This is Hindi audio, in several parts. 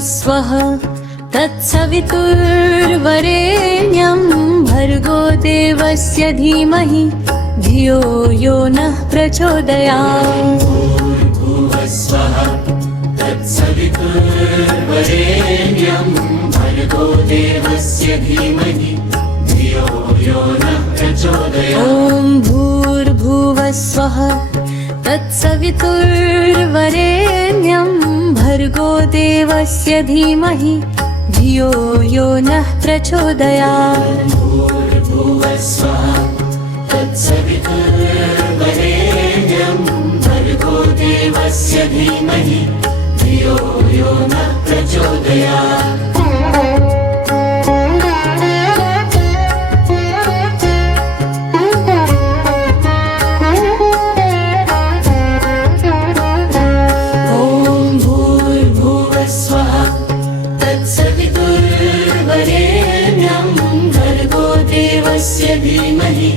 स्वः तत्सवितुर्वरेण्यं भर्गो देवस्य धीमहि धियो यो नः प्रचोदयात्। स्वः तत्सवितुर्वरेण्यं भर्गो देवस्य धीमहि धियो यो नः प्रचोदयात्। ॐ भूर्भुवः स्वः तत्सवितुर्वरेण्यं भर्गो देवस्य धीमहि धियो यो नः प्रचोदयात्। भूर्भुवः स्वः तत्सवितुर्वरेण्यं भर्गो देवस्य धीमहि धियो यो नः प्रचोदयात्। धीमहि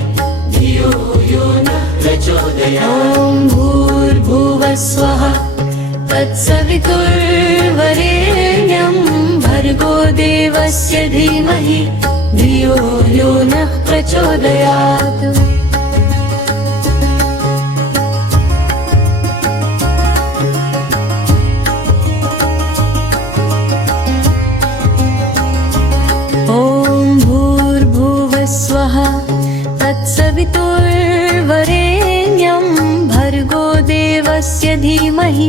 धियो यो नः प्रचोदयात्। ॐ भूर्भुवः स्वः तत्सवितुर्वरेण्यं भर्गो देवस्य धीमहि धियो यो नः प्रचोदयात्। स्वः तत्सवितुर्वरेण्यं भर्गो देवस्य धीमहि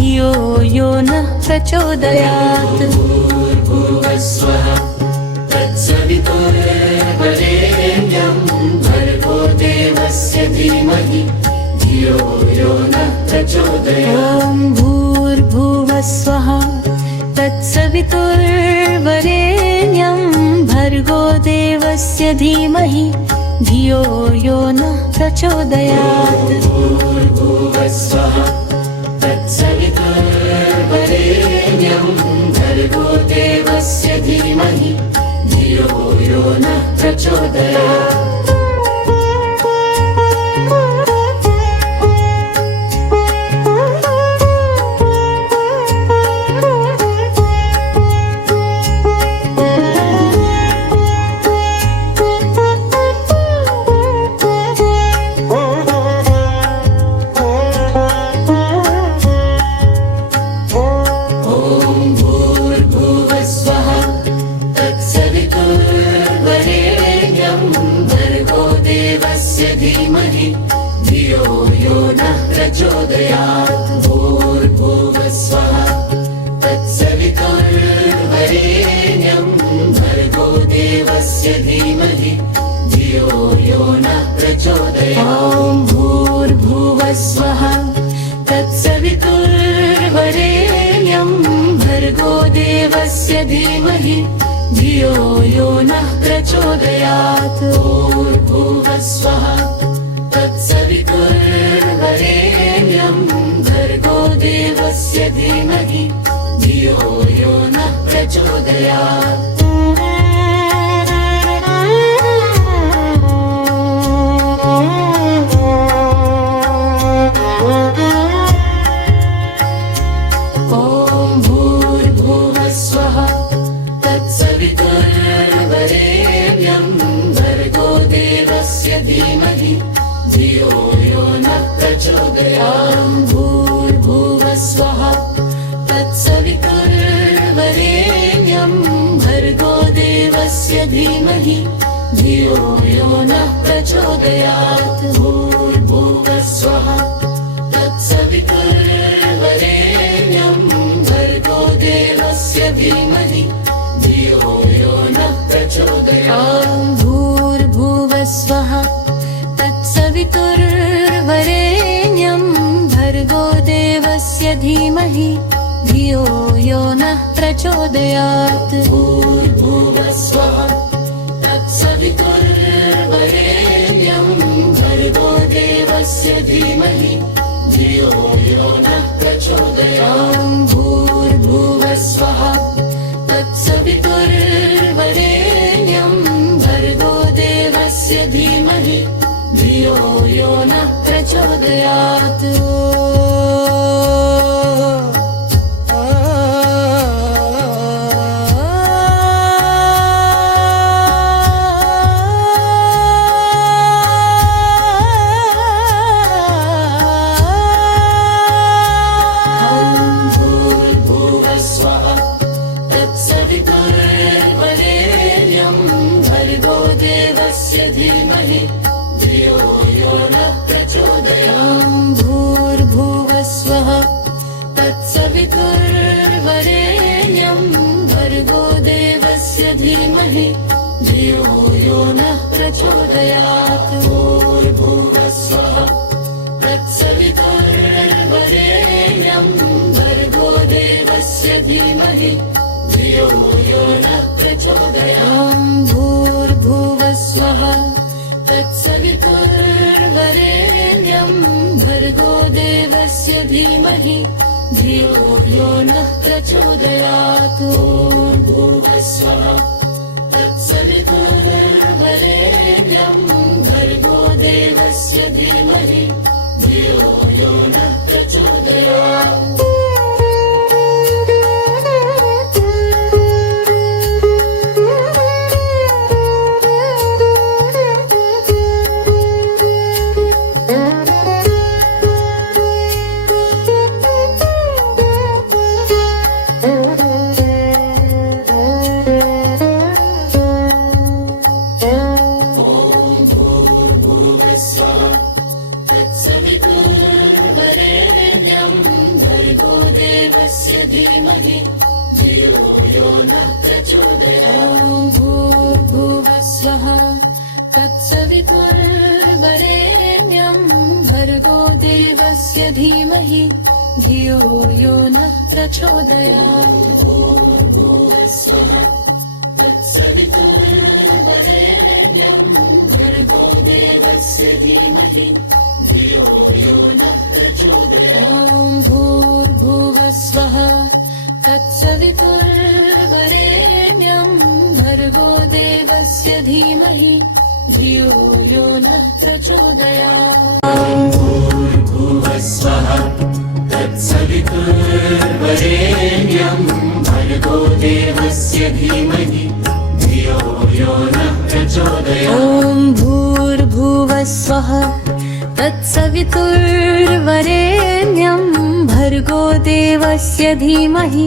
धियो यो नः प्रचोदयात्। भूर्भुवः स्वः तत्सवितुर्वरेण्यं भर्गो देवस्य धीमहि धियो यो नः प्रचोदयात्। ॐ भूर्भुवः स्वः तत्सवितुर्वरेण्यं भर्गो देवस्य धीमहि धियो यो नः प्रचोदयात्। भूर्भुवः स्वः तत्सवितुर्वरेण्यं भर्गो देवस्य धीमहि धियो यो नः प्रचोदयात्। धीमहि धियो यो नः प्रचोदयात्। भूर्भुवः स्वः तत्सवितुर्वरेण्यं भर्गो देवस्य धीमहि धियो यो नः प्रचोदयात्। ॐ भूर्भुवः स्वः तत्सवितुर्वरेण्यं भर्गो देवस्य धीमहि धियो यो नः प्रचोदयात्। भूर्भुवः स्वः तत्सवितुर्वरेण्यं भर्गो देवस्य धीमहि धियो यो नः प्रचोदयात्। धीमहि धियो यो नः प्रचोदयात्। भूर्भुवः स्वः तत्सवितुर्वरेण्यं भर्गो देवस्य धीमहि धियो यो नः प्रचोदयात्। भूर्भुवः स्वः तत्सवितुर्वरेण्यं भर्गो देवस्य धीमहि धियो यो नः प्रचोदयात्। भूर्भुवः स्वः तत्सवितुर्वरेण्यं भर्गो देवस्य धीमहि धियो यो नः प्रचोदयात्। भूर्भुवः स्वः तत्सवितुर्वरेण्यं भर्गो देवस्य धीमहि धियो यो नः प्रचोदयात्। भूर्भुवः स्वः तत्सवितुर्वरेण्यं भर्गो देवस्य धीमहि धियो यो नः प्रचोदयात्। धियो यो नः प्रचोदयात्। ॐ भूर्भुवः स्वः तत्सवितुर्वरेण्यं भर्गो देवस्य धीमहि धियो यो नः प्रचोदयात्। भूर्भुवः स्वः तत्सवितुर्वरेण्यं भर्गो देवस्य धीमहि धियो यो नः प्रचोदयात्। ॐ भूर्भुवः स्वः तत्सवितुर्वरेण्यं भर्गो देवस्य धीमहि धियो यो नः प्रचोदयात्। भूर्भुवः स्वः तत्सवितुर्वरेण्यं भर्गो देवस्य धीमहि धियो यो नः प्रचोदयात्। तत्सवितुर्वरेण्यं भर्गो देवस्य धीमहि धियो यो नः प्रचोदयात्। ॐ भूर्भुवः स्वः तत्सवितुर्वरेण्यं भर्गो देवस्य धीमहि धियो यो नः प्रचोदयात्। भूर्भुवः स्वः तत्सवितुर्वरेण्यं भर्गो देवस्य धीमहि धियो यो नः प्रचोदयात्। ॐ भूर्भुवः स्वः तत्सवितुर्वरेण्यं भर्गो देवस्य धीमहि धियो यो नः प्रचोदयात्। भूर्भुवः स्वः तत्सवितुर्वरेण्यं भर्गो देवस्य धीमहि धियो यो नः प्रचोदयात्। ॐ भूर्भुवः स्वः तत्सवितुर्वरेण्यं भर्गो देवस्य धीमहि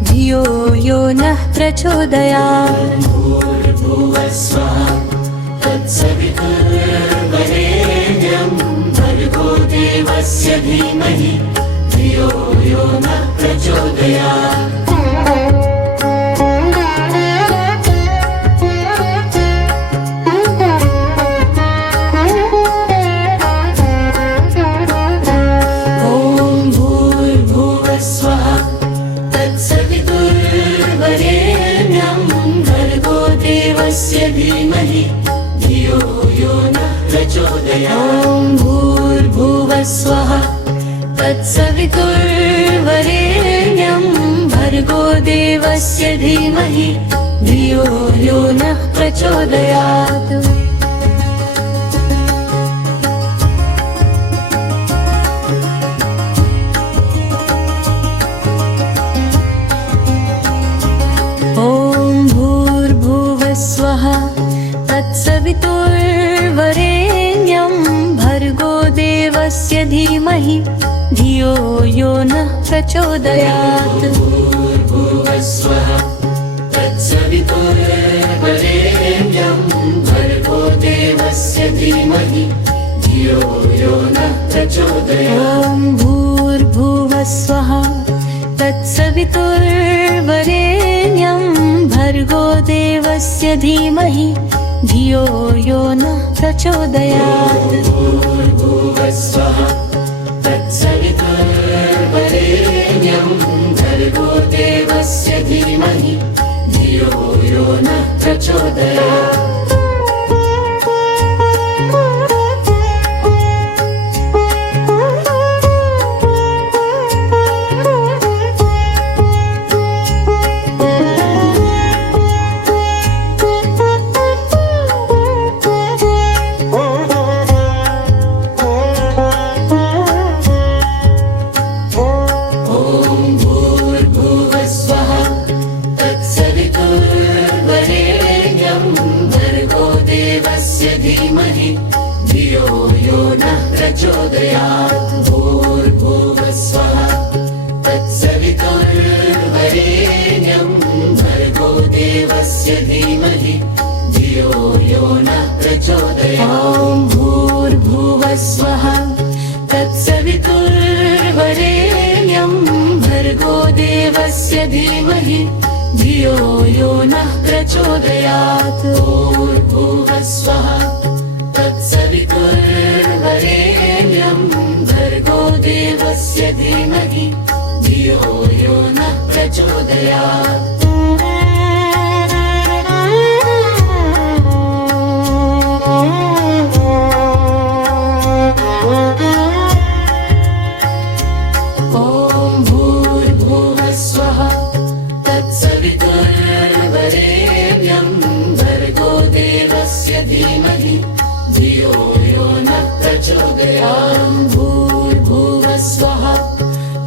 धियो यो नः प्रचोदयात्। भूर्भुवः स्वः तत्सवितुर्वरेण्यं भर्गो देवस्य धीमहि धियो यो नः प्रचोदयात्। धीमहि धियो यो नः प्रचोदयात्। ॐ भूर्भुवः स्वः तत्सवितुर्वरेण्यं भर्गो देवस्य धीमहि धियो यो नः प्रचोदयात्। स्वः तत्सवितुर्वरेण्यं भर्गो देवस्य धीमहि धियो यो नः प्रचोदयात्। भूर्भुवः स्वः तत्सवितुर्वरेण्यं भर्गो देवस्य धीमहि धियो यो नः प्रचोदयात्। ॐ भूर्भुवः स्वः तत्सवितुर्वरेण्यं भर्गो देवस्य धीमहि धियो यो नः प्रचोदयात्। भूर्भुवः स्वः तत्सवितुर्वरेण्यं भर्गो देवस्य धीमहि धियो यो नः प्रचोदयात्। धीमहि धियो यो नः प्रचोदयात्। भूर्भुवः स्वः तत्सवितुर्वरेण्यं भर्गो देवस्य धीमहि धियो यो नः प्रचोदयात्। धियो यो नः प्रचोदयात् भूर्भुवस्वः तत्सवितुर्वरेण्यं भर्गो देवस्य धीमहि धियो यो नः प्रचोदयात् ॐ भूर्भुवस्वः तत्सवितुर्वरेण्यं भर्गो देवस्य धीमहि धियो यो नः प्रचोदयात् भूर्भुवस्वः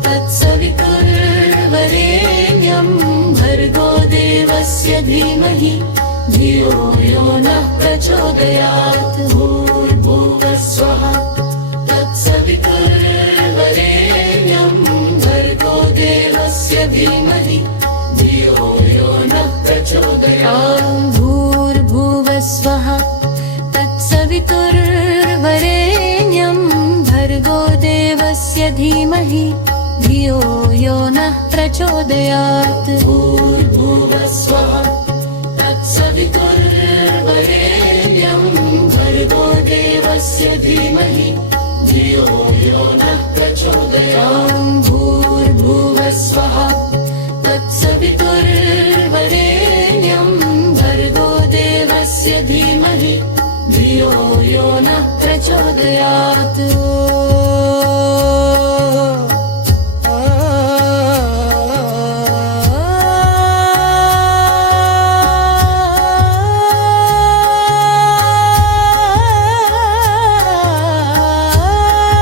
तत्सवितुर्वरेण्यं भर्गो देवस्य धीमहि धियो यो नः प्रचोदयात् भूर्भुवस्वः तत्सवितुर्वरेण्यं भर्गो देवस्य धीमहि धियो यो नः प्रचोदयात् भूर्भुवस्वः तत्सवितुर्वरेण्यं भर्गो देवस्य धीमहि धियो यो नः प्रचोदयात् भूर्भुवस्वः तत्सवितुर्वरेण्यं भर्गो देवस्य धीमहि धियो यो नः प्रचोदयात् भूर्भुवस्वः तत्सवितुर्वरेण्यं भर्गो देवस्य धीमहि धियो यो नः प्रचोदयात् भूर्भुवस्वः तत्सवितुर्वरेण्यं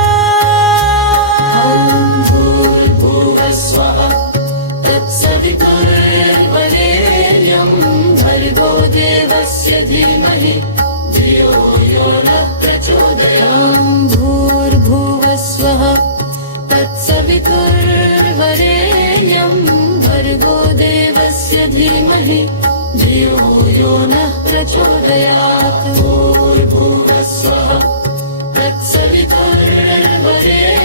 भर्गो देवस्य धीमहि धियो यो नः प्रचोदयात् भूर्भुवस्वः तत्सवितुर्वरेण्यं भर्गो देवस्य धीमहि धियो यो नः प्रचोदयात् भूर्भुवस्वः तत्सवितुर्वरेण्यं भर्गो देवस्य धीमहि धियो यो नः प्रचोदयात् भूर्भुवस्वः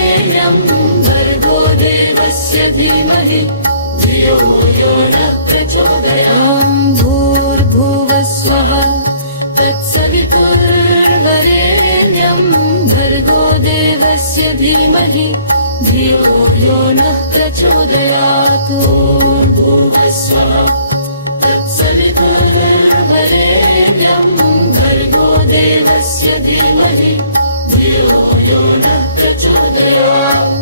तत्सवितुर्वरेण्यं भर्गो देवस्य धीमहि धियो यो नः प्रचोदयात् भूर्भुवस्वः तत्सवितुर्वरेण्यं भर्गो देवस्य धीमहि धियो यो नः प्रचोदयात्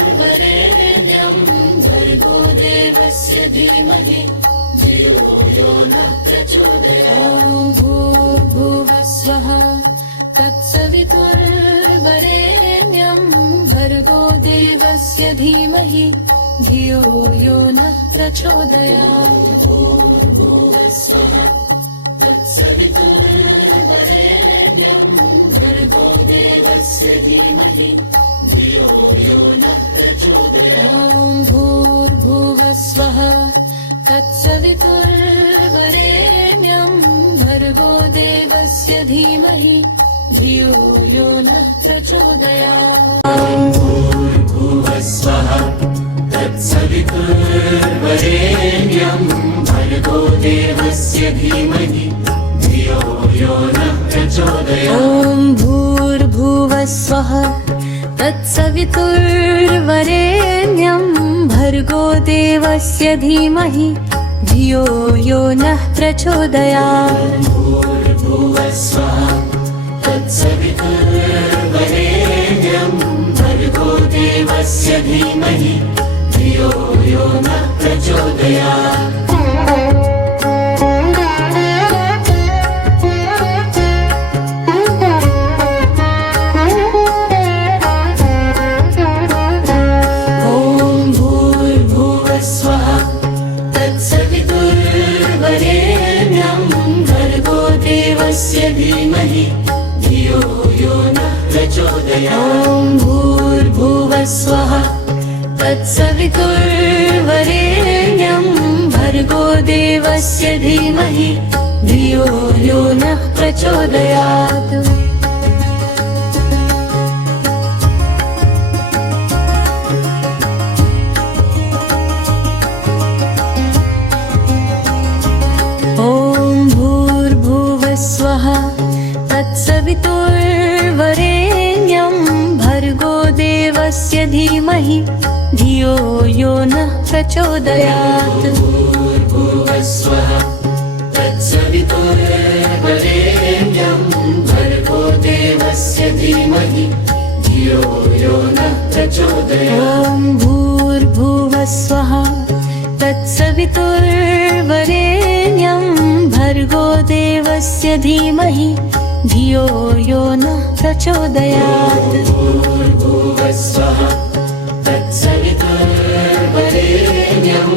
तत्सवितुर्वरेण्यं भर्गो देवस्य धीमहि धियो यो नः प्रचोदयात् भूर्भुवस्वः तत्सवितुर्वरेण्यं भर्गो देवस्य धीमहि धियो यो नः प्रचोदयात् भूर्भुवस्वः तत्सवितुर्वरेण्यं भर्गो देवस्य धीमहि धियो यो नः प्रचोदयात् भूर्भुवस्वः तत्सवितुर्वरेण्यं भर्गो देवस्य धीमहि धियो यो नः प्रचोदयात् भूर्भुवस्वः तत्सवितुर्वरेण्यं भर्गो देवस्य धीमहि धियो यो नः प्रचोदयात् भूर्भुवस्वः तत्सवितुर्वरेण्यं भर्गो देवस्य धीमहि धियो यो नः प्रचोदयात् भूर्भुवस्वः तत्सवितुर्वरेण्यं भर्गो देवस्य धीमहि धियो यो नः प्रचोदयात् तत्सवितुर्वरेण्यं भर्गो स्वः तत्सवितुर्वरेण्यं भर्गो देवस्य धीमहि धियो यो नः प्रचोदयात्। ॐ भूर्भुवः स्वः तत्सवितुर्वरेण्यं भर्गो देवस्य धीमहि धियो यो नः प्रचोदयात्। भूर्भुवः स्वः तत्सवितुर्वरेण्यं भर्गो देवस्य धीमहि धियो यो नः प्रचोदयात्। ॐ भूर्भुवः स्वः तत्सवितुर्वरेण्यं भर्गो देवस्य धीमहि धियो यो नः प्रचोदयात्। भूर्भुवः स्वः तत्सवितुर्वरेण्यं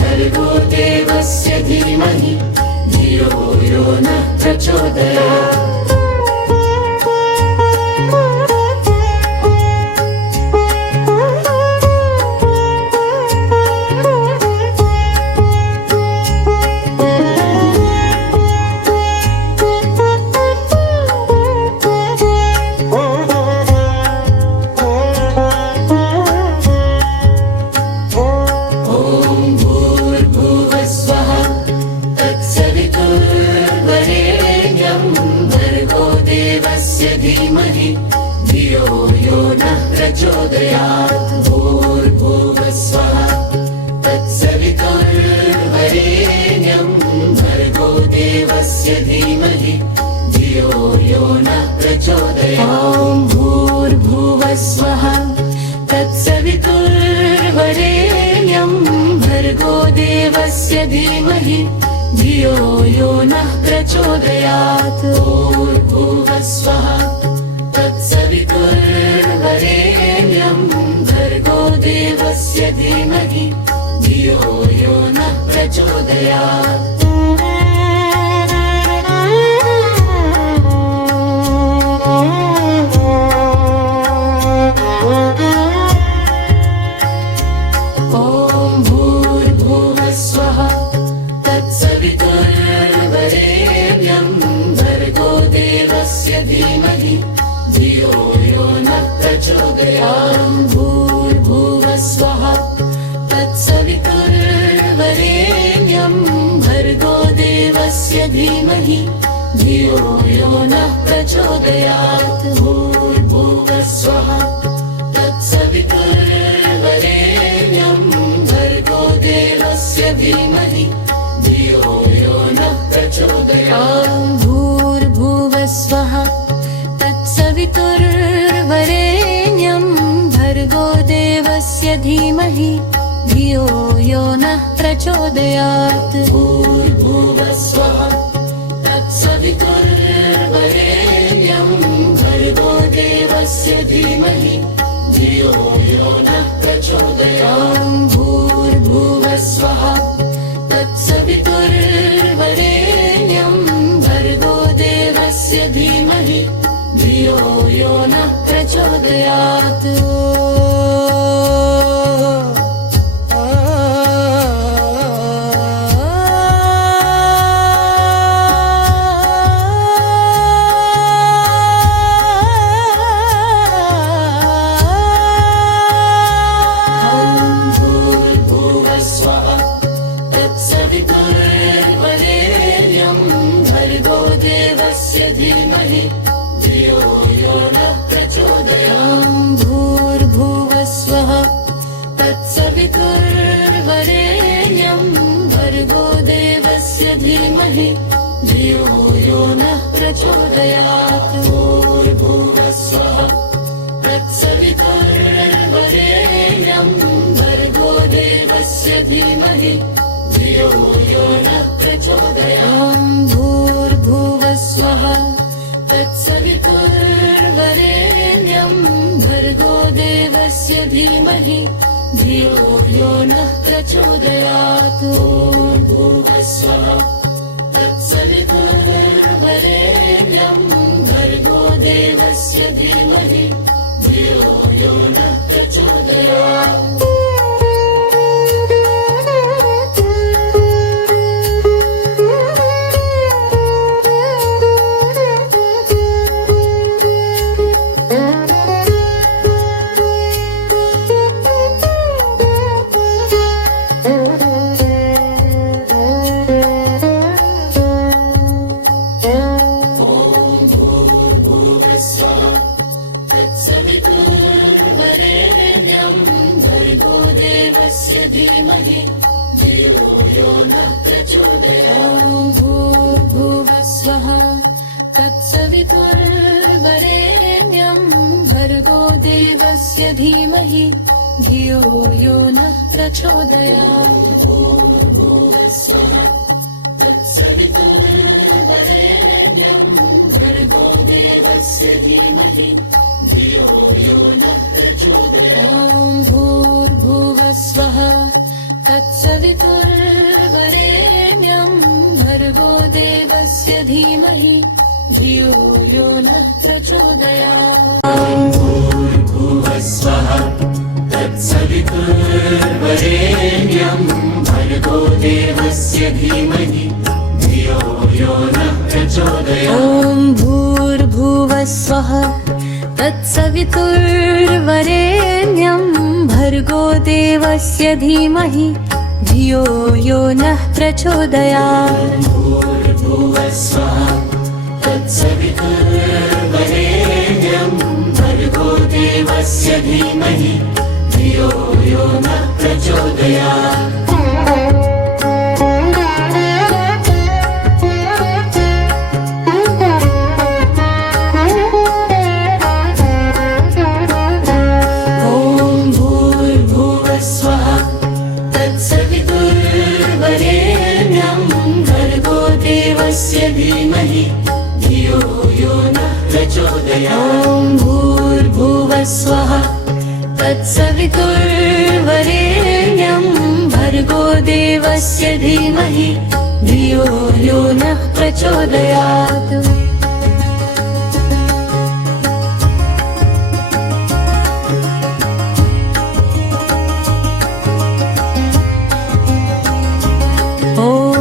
भर्गो देवस्य धीमहि धियो यो नः प्रचोदयात्। धीमहि धियो यो नः प्रचोदयात्। भूर्भुवः स्वः तत्सवितुर्वरेण्यं भर्गो देवस्य धीमहि धियो यो नः प्रचोदयात्। ॐ भूर्भुवः स्वः तत्सवितुर्वरेण्यं भर्गो देवस्य धीमहि धियो यो नः प्रचोदयात्। भूर्भुवः स्वः तत्सवितुर्वरेण्यं भर्गो देवस्य धीमहि धियो यो नः प्रचोदयात्। ॐ भूर्भुवः स्वः तत्सवितुर्वरेण्यं भर्गो देवस्य धीमहि धियो यो नः प्रचोदयात्। भूर्भुवः स्वः तत्सवितुर्वरेण्यं भर्गो देवस्य धीमहि धियो यो नः प्रचोदयात्। भूर्भुवः स्वः तत्सवितुर्वरेण्यं भर्गो देवस्य धीमहि धियो यो नः प्रचोदयात्। भूर्भुवः स्वः तत्सवितुर्वरेण्यं भर्गो देवस्य धीमहि धियो यो नः प्रचोदयात्। भूर्भुवः स्वः तत्सवितुर्वरेण्यं भर्गो देवस्य धीमहि धियो यो नः प्रचोदयात्। भूर्भुवः स्वः तत्सवितुर्वरेण्यं भर्गो देवस्य धीमहि धियो यो नः प्रचोदयात्। भूर्भुवः स्वः तत्सवितुर्वरेण्यं भर्गो देवस्य धीमहि धियो यो नः प्रचोदयात्। भूर्भुवः स्वः तत्सवितुर्वरेण्यं भर्गो देवस्य धीमहि धियो यो नः प्रचोदयात्। भूर्भुवः स्वः तत्सवितुर्वरेण्यं भर्गो देवस्य धीमहि धियो यो नः प्रचोदयात्। भूर्भुवः स्वः तत्सवितुर्वरेण्यं भर्गो देवस्य धीमहि धियो यो नः प्रचोदयात्। भूर्भुवः स्वः तत्सवितुर्वरेण्यं भर्गो देवस्य धीमहि धियो यो नः प्रचोदयात् धीमहि धियो यो नः प्रचोदयात्। भूर्भुवः स्वः तत्सवितुर्वरेण्यं भर्गो देवस्य धीमहि धियो यो नः प्रचोदयात्। भूर्भुवः स्वः तत्सवितुर्वरेण्यं भर्गो देवस्य धीमहि धियो यो नः प्रचोदयात्। भूर्भुवः स्वः तत्सवितुर्वरेण्यं भर्गो देवस्य धीमहि धियो यो नः प्रचोदयात्। भूर्भुवः स्वः तत्सवितुर्वरेण्यं भर्गो देवस्य धीमहि धियो यो नः प्रचोदयात्। भूर्भुवः स्वः तत्सवितुर्वरेण्यं भर्गो देवस्य धीमहि धियो यो नः प्रचोदयात्। भूर्भुवः स्वः तत्सवितुर्वरेण्यं भर्गो देवस्य धीमहि धियो यो नः प्रचोदयात्। धीमहि धियो यो नः प्रचोदयात्। भूर्भुवः स्वः तत्सवितुर्वरेण्यं भर्गो देवस्य धीमहि धियो यो नः प्रचोदयात्। स्वः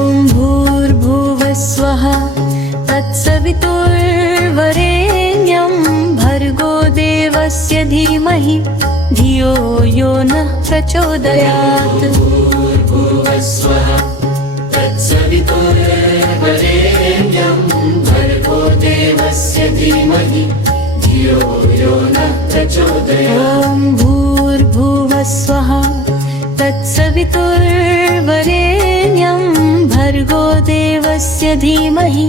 तत्सवितुर्वरेण्यं भर्गो देवस्य धीमहि धियो यो नः प्रचोदयात्। भूर्भुवः स्वः तत्सवितुर्वरेण्यं भर्गो देवस्य धीमहि धियो यो नः प्रचोदयात्। भूर्भुवः स्वः तत्सवितुर्वरेण्यं भर्गो देवस्य धीमहि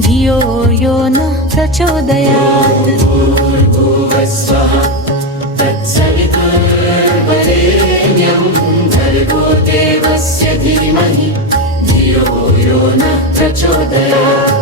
धियो यो नः प्रचोदयात्। भूर्भुवः स्वः तत्सवितुर्वरेण्यं भर्गो देवस्य धीमहि धियो यो नः प्रचोदयात्।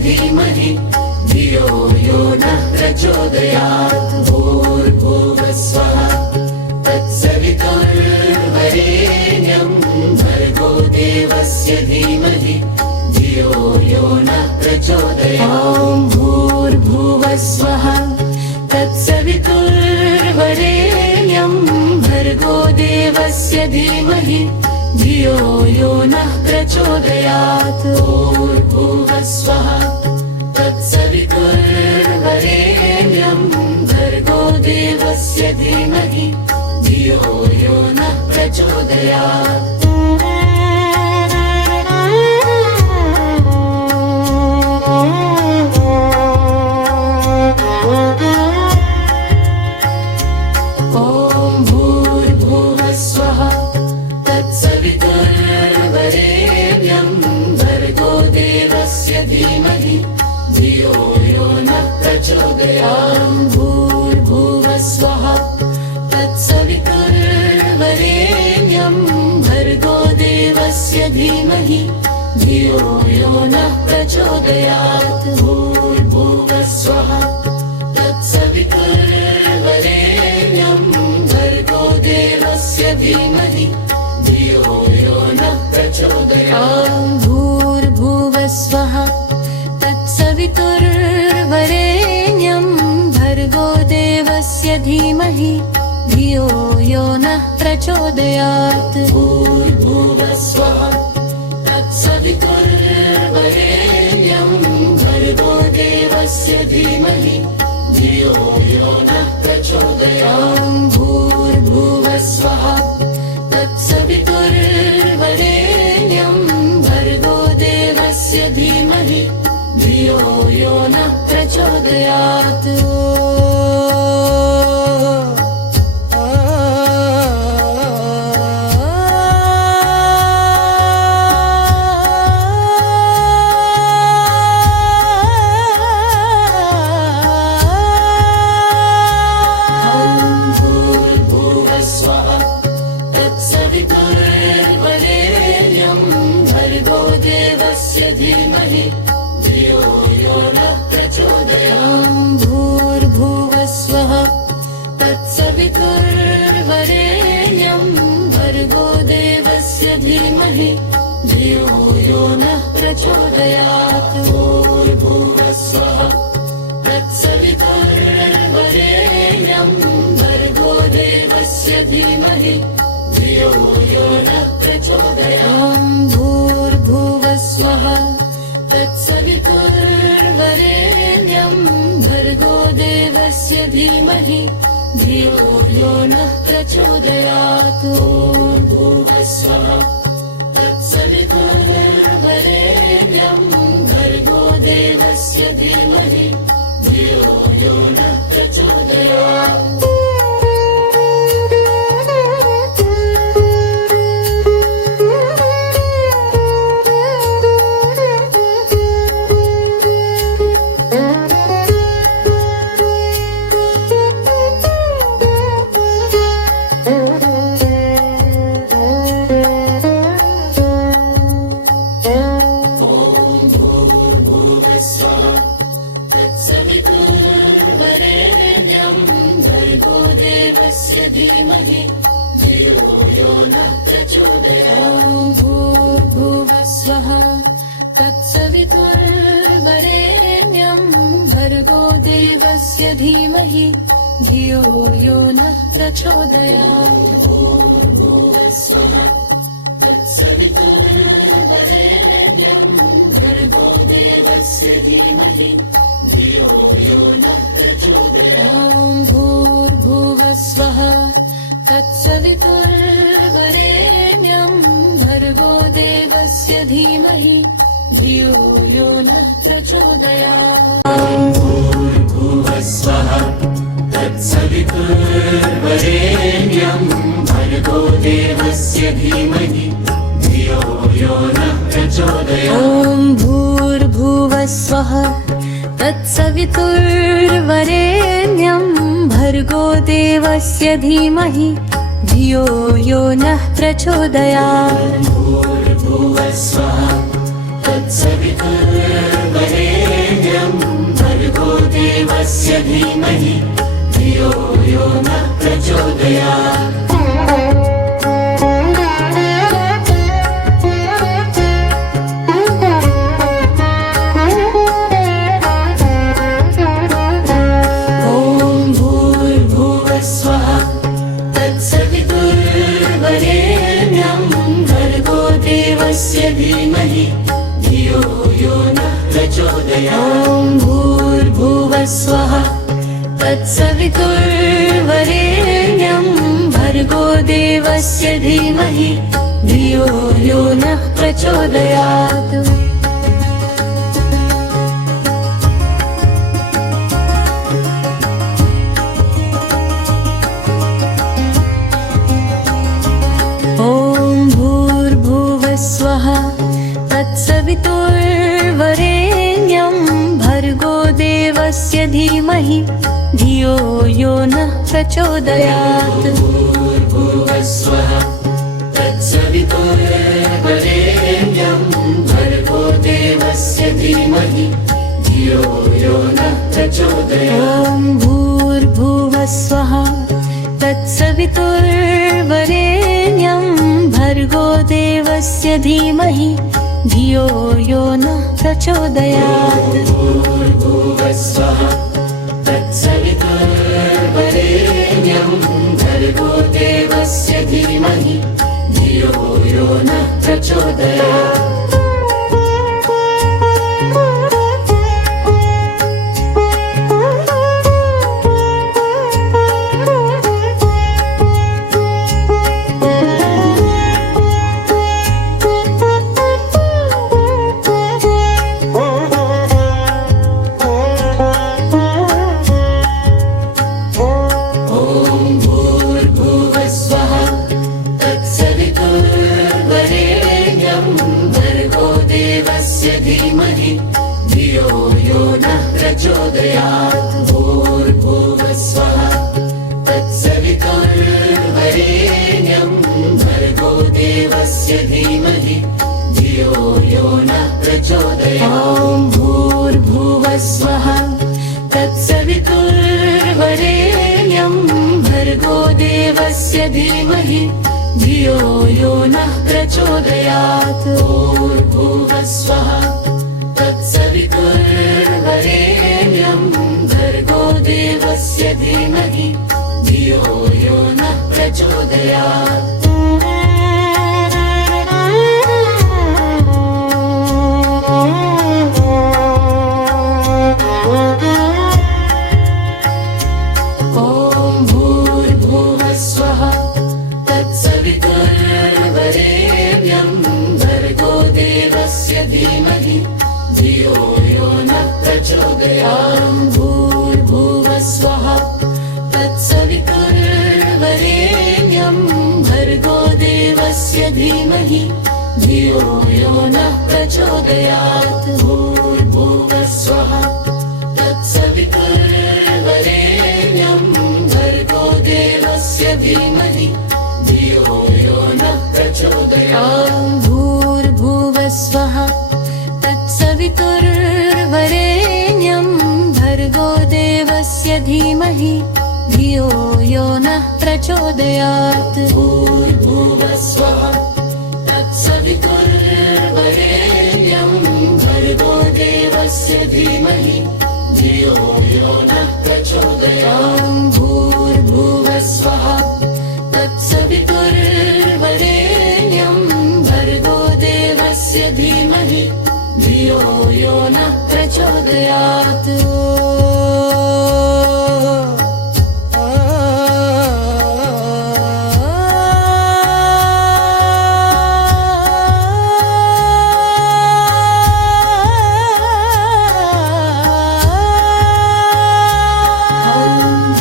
धीमहि धियो यो नः प्रचोदयात्। भूर्भुवः स्वः तत्सवितुर्वरेण्यं भर्गो देवस्य धीमहि धियो यो नः प्रचोदयात्। भूर्भुवः स्वः तत्सवितुर्वरेण्यं भर्गो देवस्य धीमहि धियो यो नः प्रचोदयात्। भूर्भुवः स्वः तत्सवितुर्वरेण्यं भर्गो देवस्य धीमहि धियो यो नः प्रचोदयात्। भूर्भुवः स्वः तत्सवितुर्वरेण्यं भर्गो देवस्य धीमहि धियो यो नः प्रचोदयात्। भूर्भुवः स्वः तत्सवितुर्वरेण्यं भर्गो देवस्य धीमहि धियो यो नः प्रचोदयात् भूर्भुवः स्वः तत्सवितुर्वरेण्यं भर्गो देवस्य धीमहि धियो यो नः प्रचोदयात् भूर्भुवः स्वः तत्सवितुर्वरेण्यं भर्गो देवस्य धीमहि धियो यो नः प्रचोदयात् भूर्भुवः स्वः तत्सवितुर्वरेण्यं भर्गो देवस्य धीमहि धियो यो नः प्रचोदयात् भूर्भुवः स्वः तत्सवितुर्वरेण्यं भर्गो देवस्य धीमहि धियो यो नः प्रचोदयात् भूर्भुवः स्वः तत्सवितुर्वरेण्यं भर्गो देवस्य धीमहि धियो यो नः प्रचोदयात् भूर्भुवः स्वः तत्सवितुर्वरेण्यं भर्गो देवस्य धीमहि धियो यो नः प्रचोदयात् भूर्भुवः स्वः तत्सवितुर्वरेण्यं भर्गो देवस्य धीमहि धियो यो नः प्रचोदयात् भूर्भुवः स्वः तत्सवितुर्वरेण्यं भर्गो देवस्य धीमहि धियो यो नः प्रचोदयात् भूर्भुवः स्वः तत्सवितुर्वरेण्यं भर्गो देवस्य धीमहि धियो यो नः प्रचोदयात् धीमहि धियो यो नः प्रचोदयात् भूर्भुवः स्वः तत्सवितुर्वरेण्यं भर्गो देवस्य धीमहि धियो यो नः प्रचोदयात् भूर्भुवः स्वः तत्सवितुर्वरेण्यं भर्गो देवस्य धीमहि धियो यो नः प्रचोदयात् भूर्भुवः स्वः तत्सवितुर्वरेण्यं भर्गो देवस्य धीमहि धियो यो नः प्रचोदयात् भूर्भुवः स्वः तत्सवितुर्वरेण्यं भर्गो देवस्य धीमहि धियो यो नः प्रचोदयात् भूर्भुवः स्वः तत्सवितुर्वरेण्यं भर्गो देवस्य धीमहि धियो यो नः प्रचोदयात् भूर्भुवः स्वः तत्सवितुर्वरेण्यं भर्गो देवस्य धीमहि धियो यो नः प्रचोदयात् धीमहि धियो यो नः प्रचोदयात् भूर्भुवः स्वः तत्सवितुर्वरेण्यं भर्गो देवस्य धीमहि धियो यो नः प्रचोदयात् स्वः तत्सवितुर्वरेण्यं भर्गो देवस्य धीमहि धियो यो नः प्रचोदयात्। भूर्भुवस्वः तत्सवितुर्वरेण्यं भर्गो देवस्य धीमहि धियो यो नः प्रचोदयात्। ॐ भूर्भुवस्वः तत्सवितुर्वरेण्यं भर्गो देवस्य धीमहि धियो यो नः प्रचोदयात्। भूर्भुवस्वः तत्सवितुर्वरेण्यं भर्गो देवस्य धीमहि धियो यो नः प्रचोदयात्। धीमहि धियो यो नः प्रचोदयात्। भूर्भुवस्वः तत्सवितुर्वरेण्यं भर्गो देवस्य धीमहि धियो यो नः प्रचोदयात्। ॐ भूर्भुवस्वः तत्सवितुर्वरेण्यं भर्गो देवस्य धीमहि धियो यो नः प्रचोदयात्। भूर्भुवस्वः तत्सवितुर्वरेण्यं भर्गो देवस्य धीमहि धियो यो नः प्रचोदयात्। ॐ भूर्भुवस्वः तत्सवितुर्वरेण्यं भर्गो देवस्य धीमहि धियो यो नः प्रचोदयात्। भूर्भुवस्वः तत्सवितुर्वरेण्यं भर्गो देवस्य धीमहि धियो यो नः प्रचोदयात्। भूर्भुवस्वः तत्सवितुर्वरेण्यं भर्गो देवस्य धीमहि धियो यो नः प्रचोदयात्। भूर्भुवस्वः तत्सवितुर्वरेण्यं भर्गो देवस्य धीमहि धियो यो नः प्रचोदयात्। भूर्भुवस्वः तत्सवितुर्वरेण्यं भर्गो देवस्य धीमहि धियो यो नः प्रचोदयात्। भूर्भुवस्वः तत्सवितुर्वरेण्यं भर्गो देवस्य धीमहि धियो यो नः प्रचोदयात्।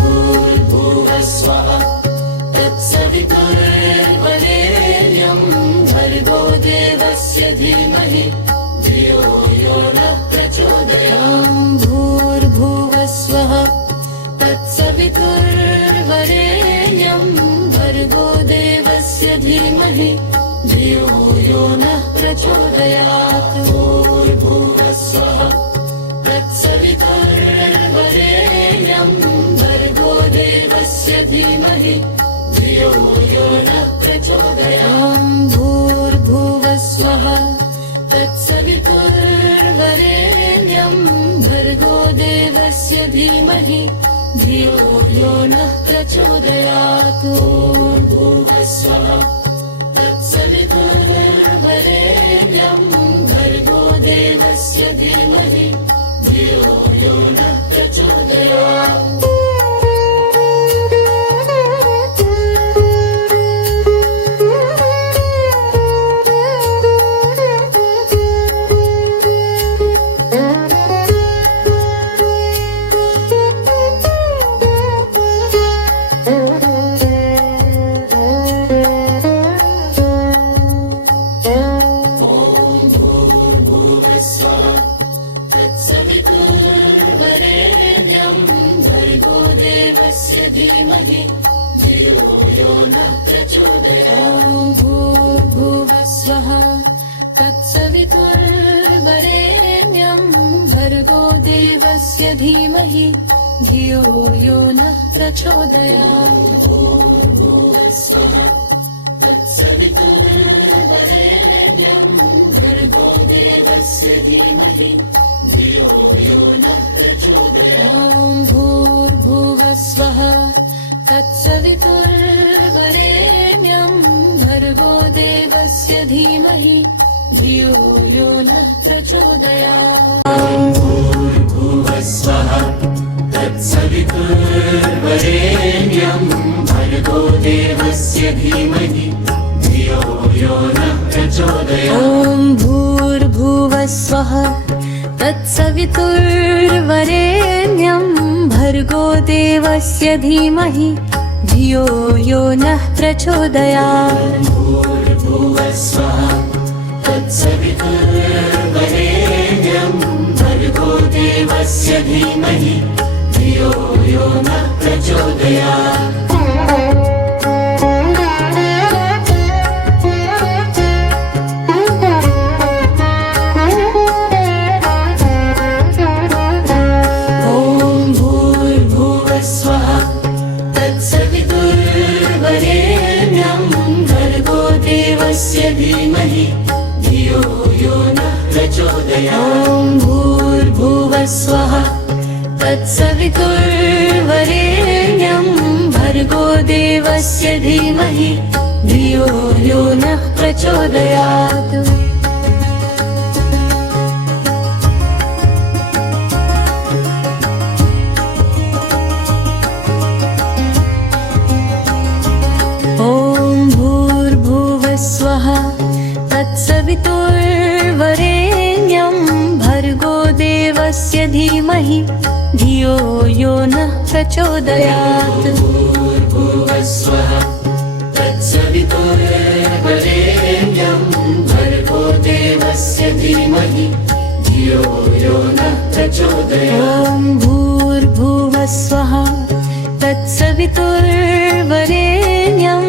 भूर्भुवस्वः तत्सवितुर्वरेण्यं भर्गो देवस्य धीमहि धियो यो नः प्रचोदयात्। भूर्भुवस्वः तत्सवितुर्वरेण्यं भर्गो देवस्य धीमहि धियो यो नः प्रचोदयात्। भूर्भुवस्वः तत्सवितुर्वरेण्यं भर्गो देवस्य धीमहि धियो यो नः प्रचोदयात्। भूर्भुवस्वः तत्सवितुर्वरेण्यं भर्गो देवस्य धीमहि धियो यो नः प्रचोदयात्। भूर्भुवस्वः तत्सवितुर्वरेण्यं भर्गो देवस्य धीमहि धियो यो नः प्रचोदयात्। यो नः प्रचोदयात्। ॐ भूर्भुवस्वः तत्सवितुर्वरेण्यं भर्गो देवस्य धीमहि धियो यो नः प्रचोदयात्। भूर्भुवस्वः तत्सवितुर्वरेण्यं भर्गो देवस्य धीमहि धियो यो नः प्रचोदयात्। ॐ भूर्भुवस्वः तत्सवितुर्वरेण्यं भर्गो देवस्य धीमहि धियो यो नः प्रचोदयात्। भूर्भुवस्वः तत्सवितुर्वरेण्यं भर्गो देवस्य धीमहि धियो यो नः प्रचोदयात्। ॐ भूर्भुवस्वः तत्सवितुर्वरेण्यं भर्गो देवस्य धीमहि धियो यो नः प्रचोदयात्। भूर्भुवस्वः तत्सवितुर्वरेण्यं भर्गो देवस्य धीमहि धियो यो नः प्रचोदयात्। धीमहि धियो यो नः प्रचोदयात्। ॐ भूर्भुवस्वः तत्सवितुर्वरेण्यं भर्गो देवस्य धीमहि धियो यो नः प्रचोदयात्। स्वः तत्सवितुर्वरेण्यं भर्गो देवस्य धीमहि धियो यो नः प्रचोदयात्। भूर्भुवस्वः तत्सवितुर्वरेण्यं भर्गो देवस्य धीमहि धियो यो नः प्रचोदयात्। ॐ भूर्भुवस्वः तत्सवितुर्वरेण्यं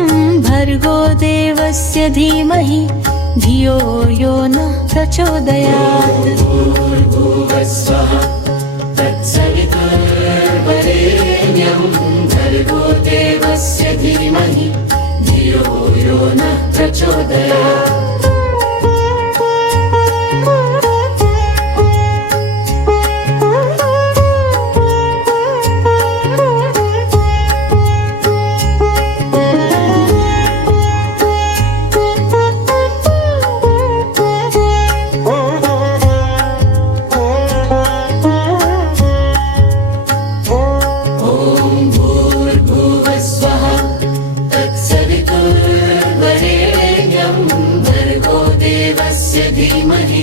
भर्गो देवस्य धीमहि धियो यो नः प्रचोदयात्। भूर्भुवस्वः तत्सवितुर्वरेण्यं भर्गो देवस्य धीमहि धियो यो नः प्रचोदयात्। धीमहि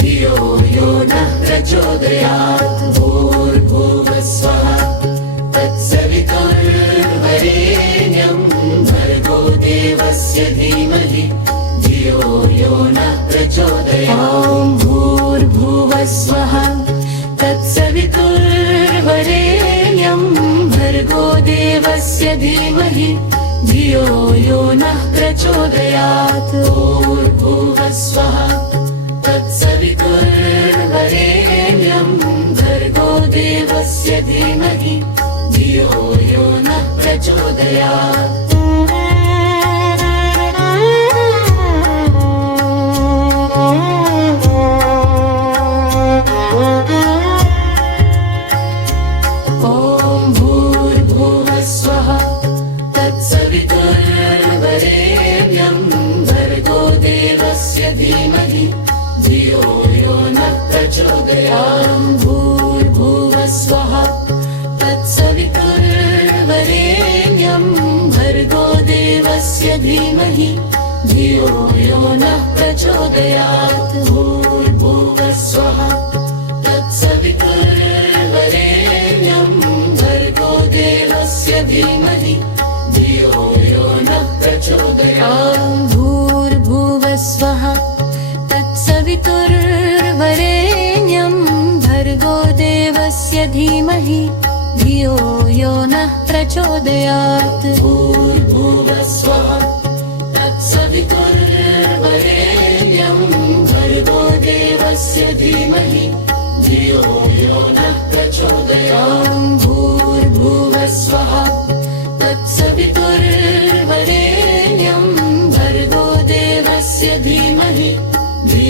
धियो यो नः प्रचोदयात्। भूर्भुवस्वः तत्सवितुर्वरेण्यं भर्गो देवस्य धीमहि धियो यो नः प्रचोदयात्। ॐ भूर्भुवस्वः तत्सवितुर्वरेण्यं भर्गो देवस्य धीमहि धियो यो नः प्रचोदयात्। भूर्भुवस्वः तत्सवितुर्वरेण्यं भर्गो देवस्य धीमहि धियो यो नः प्रचोदयात्। ॐ भूर्भुवस्वः तत्सवितुर्वरेण्यं भर्गो देवस्य धीमहि धियो यो नः प्रचोदयात्। भूर्भुवस्वः तत्सवितुर्वरेण्यं भर्गो देवस्य धीमहि धियो यो नः प्रचोदयात्। भूर्भुवस्वः तत्सवितुर्वरेण्यं भर्गो देवस्य धीमहि धियो यो नः प्रचोदयात्। भूर्भुवस्वः तत्सवितुर्वरेण्यं भर्गो देवस्य धीमहि धियो यो नः प्रचोदयात्।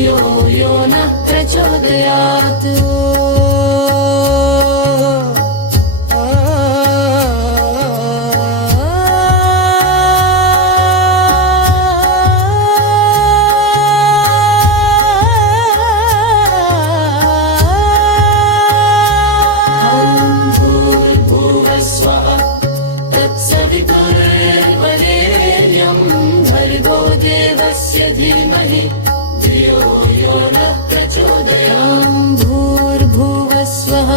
धियो यो नः प्रचोदयात्। तत्सवितुर्वरेण्यं भर्गो देवस्य धीमहि धियो यो नः प्रचोदयात्। भूर्भुवस्वः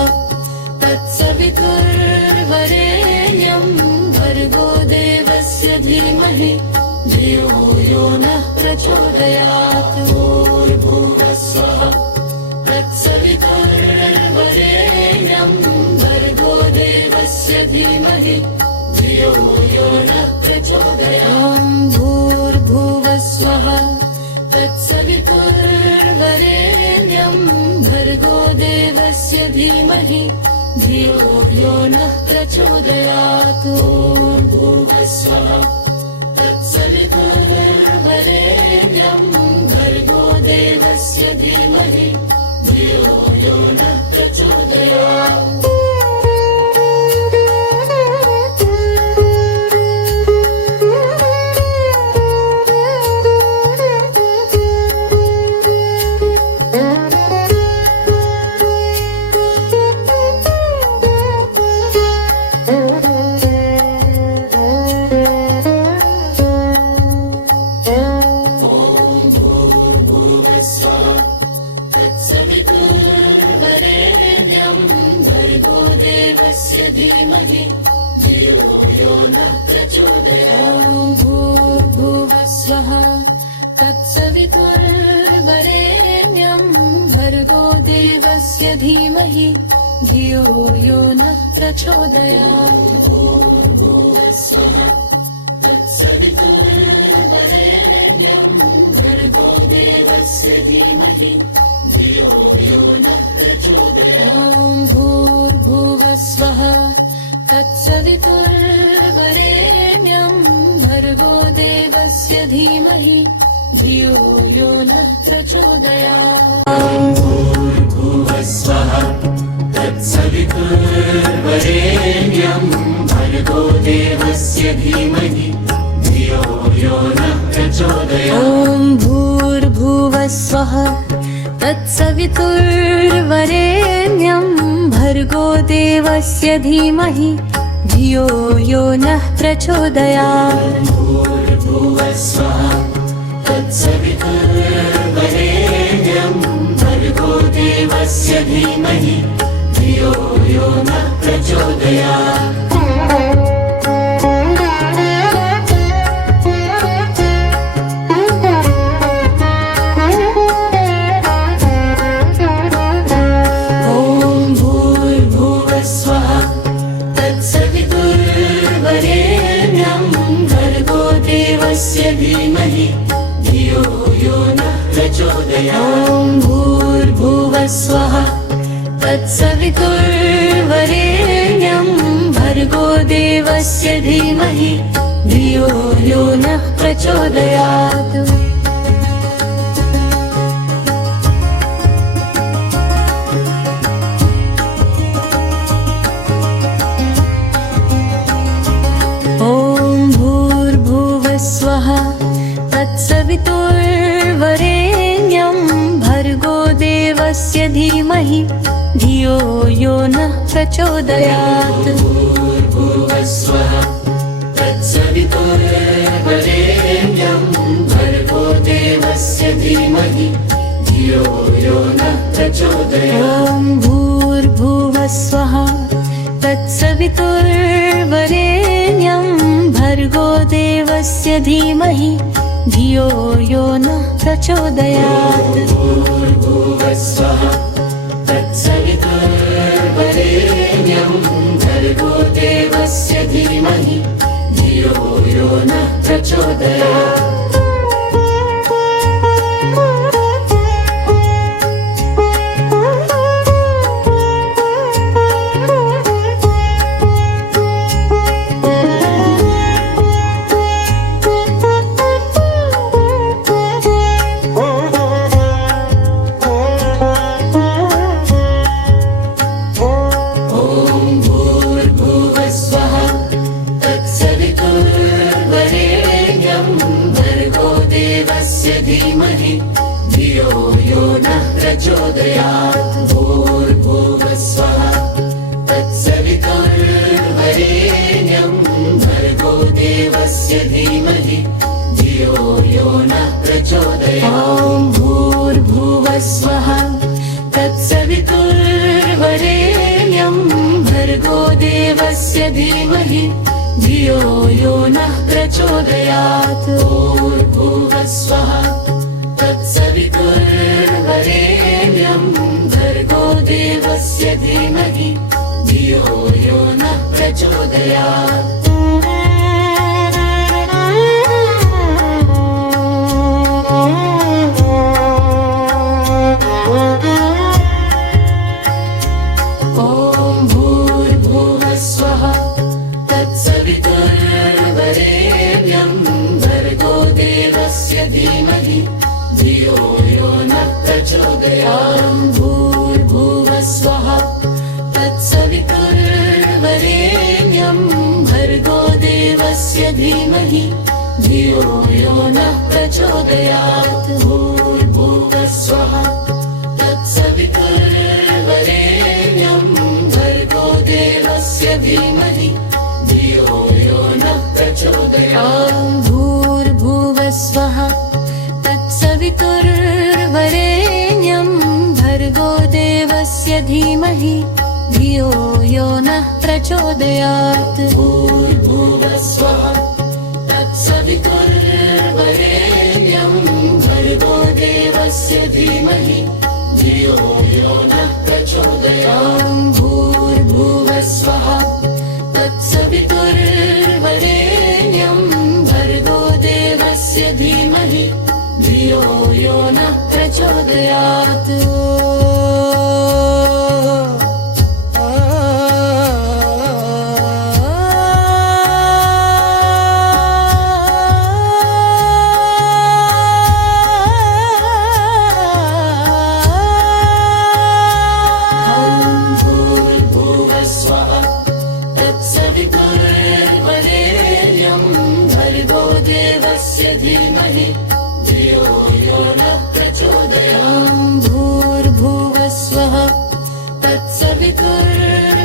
तत्सवितुर्वरेण्यं भर्गो देवस्य धीमहि धियो यो नः प्रचोदयात्। भूर्भुवस्वः तत्सवितुर्वरेण्यं भर्गो देवस्य धीमहि धियो यो नः प्रचोदयात्। भूर्भुवस्वः तत्सवितुर्वरेण्यं भर्गो देवस्य धीमहि धियो यो नः प्रचोदयात्। भूर्भुवस्वः तत्सवितुर्वरेण्यं भर्गो देवस्य धीमहि धियो यो नः प्रचोदयात्। तत्सवितुर्वरेण्यं भर्गो देवस्य धीमहि धियो यो नः प्रचोदयात्। भूर्भुवस्वः तत्सवितुर्वरेण्यं भर्गो देवस्य धीमहि धियो यो नः प्रचोदयात्। भूर्भुवस्वः तत्सवितुर्वरेण्यं भर्गो देवस्य धीमहि धियो यो नः प्रचोदयात्। भूर्भुवस्वः तत्सवितुर्वरेण्यं भर्गो देवस्य धीमहि धियो यो नः प्रचोदयात्। भूर्भुवस्वः तत्सवितुर्वरेण्यं भर्गो देवस्य धीमहि धियो यो नः प्रचोदयात्। भूर्भुवस्वः तत्सवितुर्वरेण्यं भर्गो देवस्य धीमहि धियो यो नः प्रचोदयात्। भूर्भुवस्वः तत्सवितुर्वरेण्यं भर्गो देवस्य धीमहि धियो यो नः प्रचोदयात्। भूर्भुवस्वः तत्सवितुर्वरेण्यं भर्गो देवस्य धीमहि धियो यो नः प्रचोदयात्। भूर्भुवस्वः तत्सवितुर्वरेण्यं भर्गो देवस्य धीमहि धियो यो नः प्रचोदयात्। भूर्भुवस्वः तत्सवितुर्वरेण्यं भर्गो देवस्य धीमहि धियो यो नः प्रचोदयात्। भूर्भुवस्वः तत्सवितुर्वरेण्यं भर्गो देवस्य धीमहि धियो यो नः प्रचोदयात्। भूर्भुवस्वः तत्सवितुर्वरेण्यं भर्गो देवस्य धीमहि धियो यो नः प्रचोदयात्। भूर्भुवस्वः तत्सवितुर्वरेण्यं भर्गो देवस्य धीमहि धियो यो नः प्रचोदयात्। भर्गोदेवस्य धीमहि धियो यो नः प्रचोदयात् भूर्भुवस्वः तत्सवितुर्वरेण्यं भर्गोदेवस्य धीमहि धियो यो नः प्रचोदयात् भूर्भुवस्वः तत्सवितुर्वरेण्यं भर्गो देवस्य धीमहि धियो यो नः प्रचोदयात् भूर्भुवस्वः तत्सवितुर्वरेण्यं भर्गो देवस्य धीमहि धियो यो नः प्रचोदयात् तत्सवितुर्वरेण्यं भर्गो देवस्य धीमहि धियो यो नः प्रचोदयात् भूर्भुवस्वः तत्सवितुर्वरेण्यं भर्गो देवस्य धीमहि धियो यो नः प्रचोदयात् भूर्भुवस्वः तत्सवितुर्वरेण्यं भर्गो देवस्य धीमहि धियो यो नः प्रचोदयात् भूर्भुवस्वः तत्सवितुर्वरेण्यं भर्गो देवस्य धीमहि धियो यो नः प्रचोदयात् भूर्भुवस्वः तत्सवितुर्वरेण्यं भर्गो देवस्य धीमहि धियो यो नः प्रचोदयात् भूर्भुवस्वः तत्सवितुर्वरेण्यं भर्गो देवस्य धीमहि धियो यो नः प्रचोदयात् भूर्भुवस्वः तत्सवितुर्वरेण्यं भर्गो देवस्य धीमहि धियो यो नः प्रचोदयात् भूर्भुवस्वः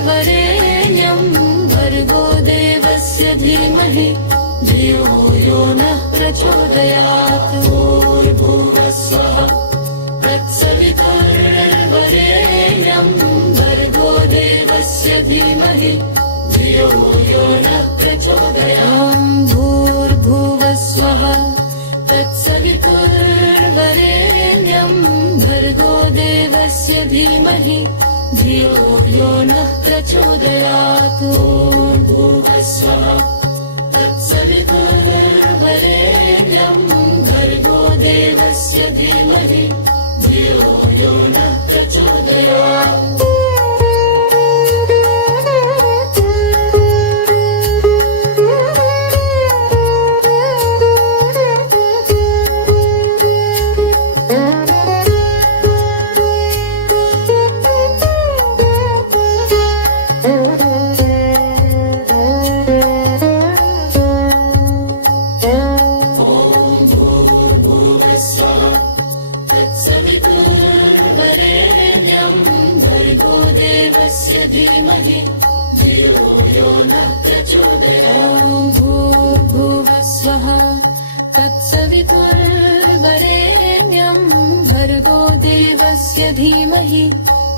तत्सवितुर्वरेण्यं भर्गो देवस्य धीमहि धियो यो नः प्रचोदयात् भूर्भुवस्वः तत्सवितुर्वरेण्यं भर्गो देवस्य धीमहि धियो यो नः प्रचोदयात् भूर्भुवस्वः तत्सवितुर्वरेण्यं भर्गो देवस्य धीमहि धियो यो नः प्रचोदयात् भूर्भुवस्वः तत्सवितुर्वरेण्यं भर्गो देवस्य धीमहि धियो यो नः प्रचोदयात् तत्सवितुर्वरेण्यं भर्गो देवस्य धीमहि धियो यो नः प्रचोदयात् भूर्भुवस्वः तत्सवितुर्वरेण्यं भर्गो देवस्य धीमहि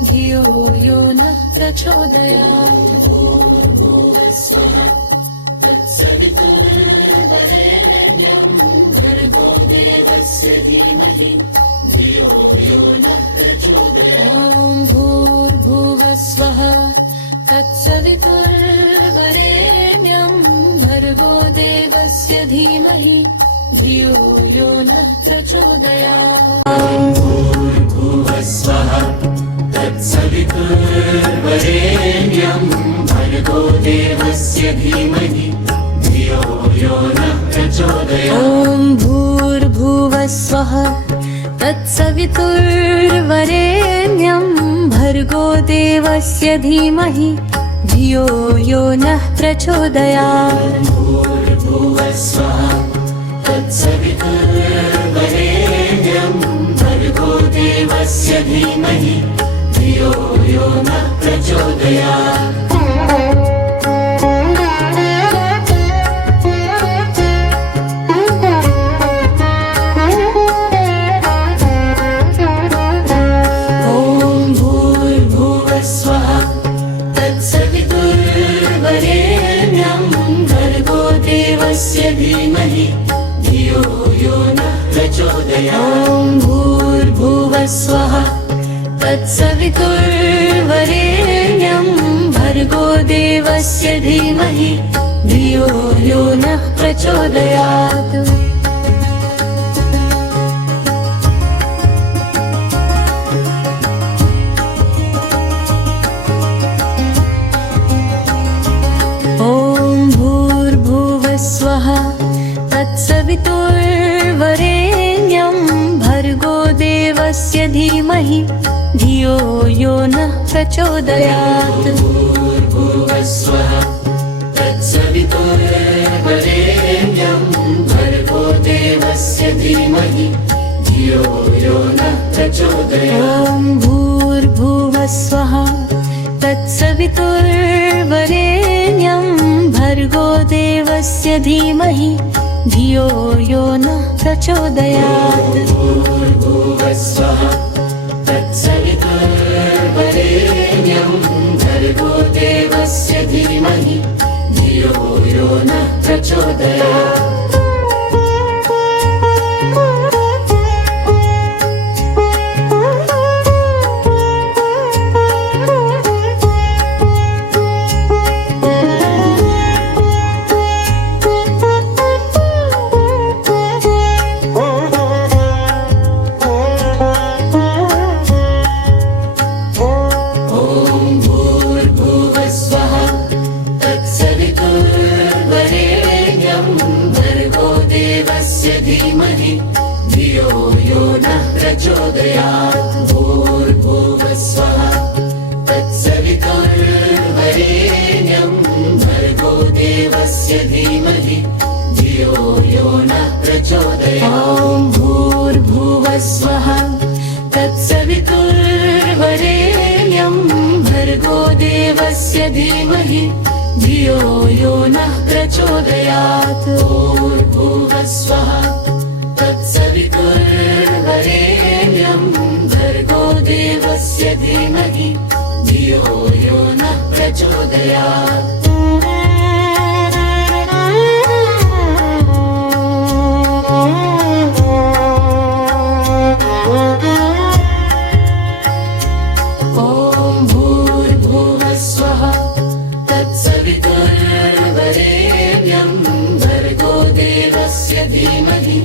धियो यो नः प्रचोदयात् भूर्भुवस्वः तत्सवितुर्वरेण्यं भर्गो देवस्य धीमहि धियो यो नः प्रचोदयात् भूर्भुवस्वः तत्सवितुर्वरेण्यं भर्गो देवस्य धीमहि धियो यो नः प्रचोदयात् भूर्भुवस्वः तत्सवितुर्वरेण्यं भर्गो देवस्य धीमहि धियो यो नः प्रचोदयात् भूर्भुवस्वः तत्सवितुर्वरेण्यं भर्गो देवस्य धीमहि धियो यो नः प्रचोदयात् भूर्भुवस्वः तत्सवितुर्वरेण्यं धीमहि धियो यो नः प्रचोदयात्। धीमहि धियो यो नः प्रचोदयात्। ॐ भूर्भुवः स्वः तत्सवितुर्वरेण्यं भर्गो देवस्य धीमहि धियो यो नः प्रचोदयात्। स्वः तत्सवितुर्वरेण्यं भर्गो देवस्य धीमहि धियो यो नः प्रचोदयात्। भूर्भुवः स्वः तत्सवितुर्वरेण्यं भर्गो देवस्य धीमहि धियो यो नः प्रचोदयात्। ॐ भूर्भुवः स्वः तत्सवितुर्वरेण्यं भर्गो देवस्य धीमहि धियो यो नः प्रचोदयात्। भूर्भुवः स्वः तत्सवितुर्वरेण्यं भर्गो देवस्य धीमहि धियो यो नः प्रचोदयात्। धीमहि धियो यो नः प्रचोदयात्। भूर्भुवः स्वः तत्सवितुर्वरेण्यं भर्गो देवस्य धीमहि धियो यो नः प्रचोदयात्। ॐ भूर्भुवः स्वः तत्सवितुर्वरेण्यं भर्गो देवस्य धीमहि धियो यो नः प्रचोदयात्। भूर्भुवः स्वः तत्सवितुर्वरेण्यं भर्गो देवस्य धीमहि धियो यो नः प्रचोदयात्। धीमहि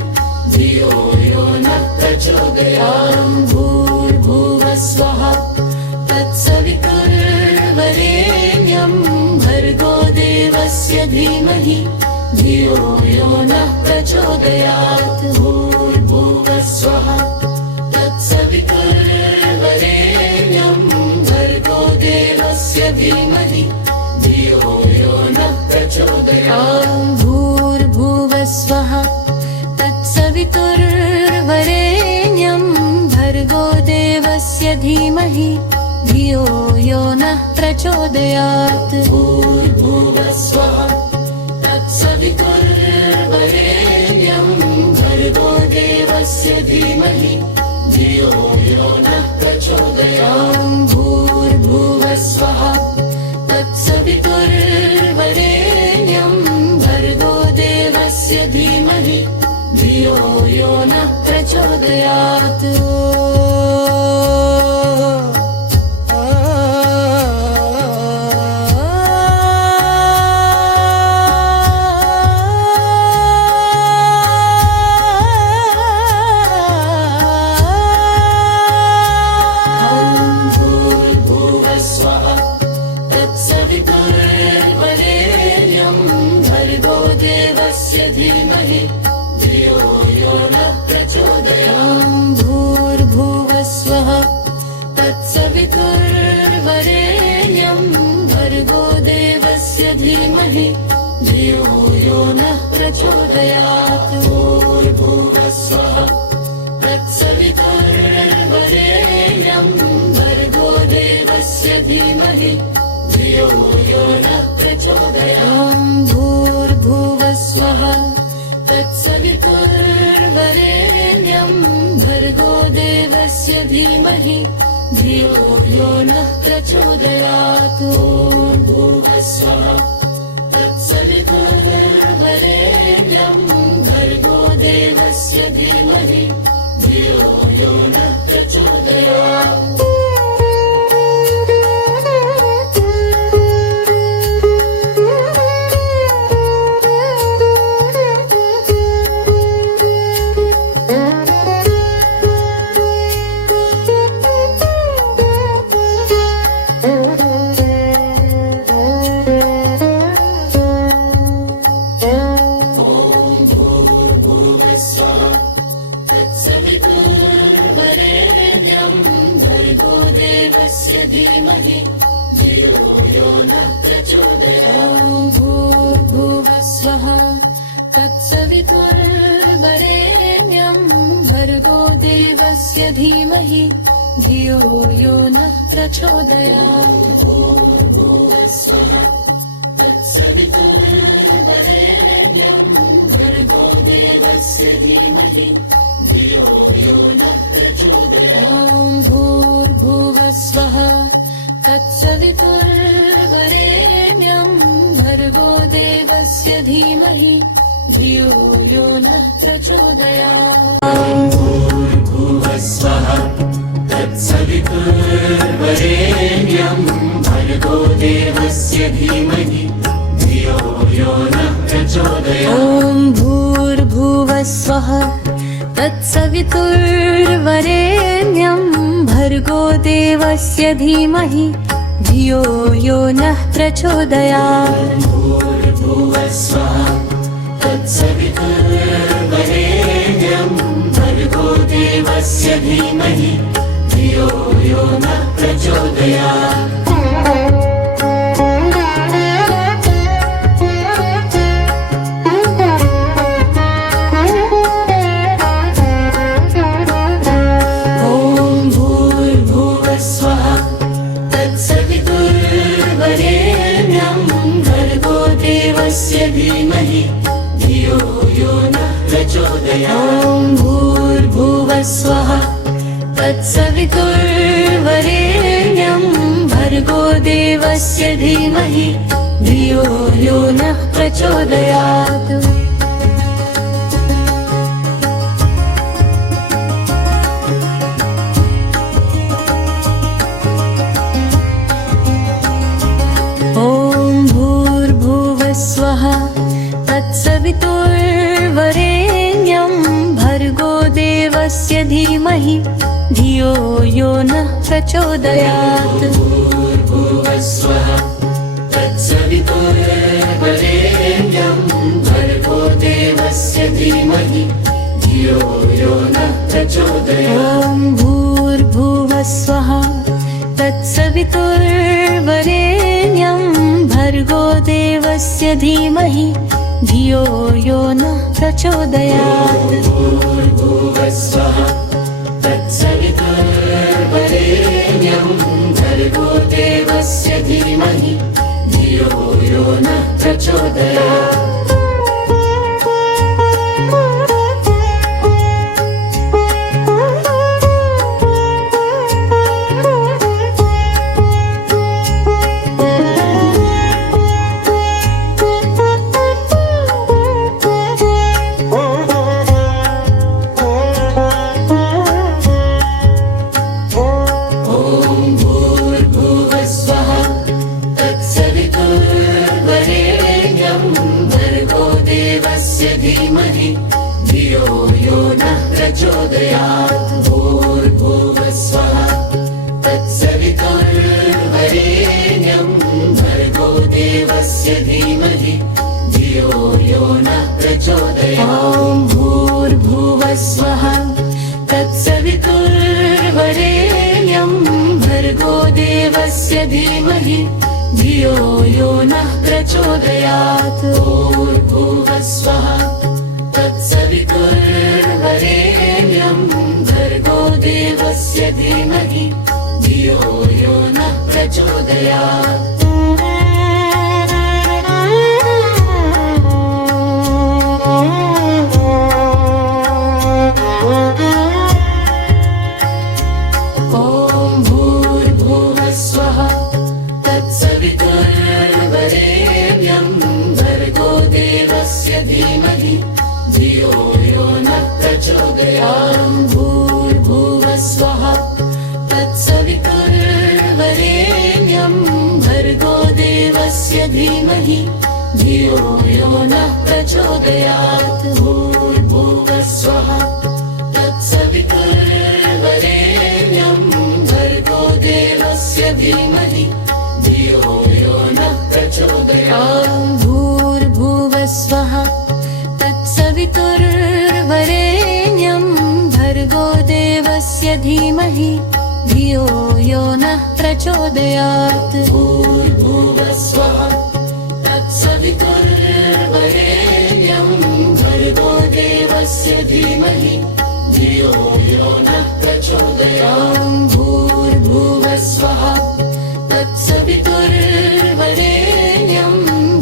धियो यो नः प्रचोदयात्। भूर्भुवः स्वः तत्सवितुर्वरेण्यं भर्गो देवस्य धीमहि धियो यो नः प्रचोदयात्। भूर्भुवः स्वः तत्सवितुर्वरेण्यं भर्गो देवस्य धीमहि धियो यो नः प्रचोदयात्। भूर्भुवः स्वः तत्सवितुर्वरेण्यं भर्गो देवस्य धीमहि धियो यो नः प्रचोदयात्। भूर्भुवः स्वः तत्सवितुर्वरेण्यं भर्गो देवस्य धीमहि धियो यो नः प्रचोदयात्। भूर्भुवः स्वः तत्सवितुर्वरेण्यं भर्गो देवस्य धीमहि धियो यो नः प्रचोदयात्। भूर्भुवः स्वः तत्सवितुर्वरेण्यं भर्गो देवस्य धीमहि धियो यो नः प्रचोदयात्। भूर्भुवः स्वः तत्सवितुर्वरेण्यं भर्गो देवस्य धीमहि धियो यो नः प्रचोदयात्। भूर्भुवः स्वः तत्सवितुर्वरेण्यं धीमहि धियो यो नः प्रचोदयात्। ॐ भूर्भुवः स्वः तत्सवितुर्वरेण्यं भर्गो देवस्य धीमहि धियो यो नः प्रचोदयात्। ॐ भूर्भुवः स्वः तत्सवितुर्वरेण्यं भर्गो देवस्य धीमहि धियो यो नः प्रचोदयात्। तत्सवितुर्वरेण्यं भर्गो देवस्य धीमहि धियो यो नः प्रचोदयात्। ॐ भूर्भुवः स्वः तत्सवितुर्वरेण्यं भर्गो देवस्य धीमहि धियो यो नः प्रचोदयात्। भूर्भुवः स्वः तत्सवितुर्वरेण्यं भर्गो देवस्य धीमहि धियो यो नः प्रचोदयात्। ॐ भूर्भुवः स्वः तत्सवितुर्वरेण्यं भर्गो देवस्य धीमहि धियो यो नः प्रचोदयात्। भूर्भुवः स्वः तत्सवितुर्वरेण्यं भर्गो देवस्य धीमहि धियो यो नः प्रचोदयात्। ॐ भूर्भुवः स्वः तत्सवितुर्वरेण्यं भर्गो देवस्य धीमहि धियो यो नः प्रचोदयात्। भूर्भुवः स्वः तत्सवितुर्वरेण्यं भर्गो देवस्य धीमहि धियो यो नः प्रचोदयात्। धीमहि धियो यो नः प्रचोदयात्। ॐ भूर्भुवः स्वः तत्सवितुर्वरेण्यं भर्गो देवस्य धीमहि धियो यो नः प्रचोदयात्। स्वः तत्सवितुर्वरेण्यं भर्गो देवस्य धीमहि धियो यो नः प्रचोदयात्। भूर्भुवः स्वः तत्सवितुर्वरेण्यं भर्गो देवस्य धीमहि धियो यो नः प्रचोदयात्। ॐ भूर्भुवः स्वः तत्सवितुर्वरेण्यं भर्गो देवस्य धीमहि धियो यो नः प्रचोदयात्। भूर्भुवः स्वः तत्सवितुर्वरेण्यं भर्गो देवस्य धीमहि धियो यो नः प्रचोदयात्। धीमहि धियो यो नः प्रचोदयात्। भूर्भुवः स्वः तत्सवितुर्वरेण्यं भर्गो देवस्य धीमहि धियो यो नः प्रचोदयात्। ॐ भूर्भुवः स्वः तत्सवितुर्वरेण्यं भर्गो देवस्य धीमहि धियो यो नः प्रचोदयात्। भूर्भुवः स्वः तत्सवितुर्वरेण्यं भर्गो देवस्य धीमहि धियो यो नः प्रचोदयात् ॐ भूर्भुवः स्वः तत्सवितुर्वरेण्यं भर्गो देवस्य धीमहि धियो यो नः प्रचोदयात् भूर्भुवः स्वः तत्सवितुर्वरेण्यं भर्गो देवस्य धीमहि धियो यो नः प्रचोदयात् भूर्भुवः स्वः तत्सवितुर्वरेण्यं भर्गो देवस्य धीमहि धियो यो नः प्रचोदयात् भूर्भुवः स्वः तत्सवितुर्वरेण्यं भर्गो देवस्य धीमहि धियो यो नः प्रचोदयात् भूर्भुवः स्वः तत्सवितुर्वरेण्यं भर्गो देवस्य धीमहि धियो यो नः प्रचोदयात् भूर्भुवः स्वः तत्सवितुर्वरेण्यं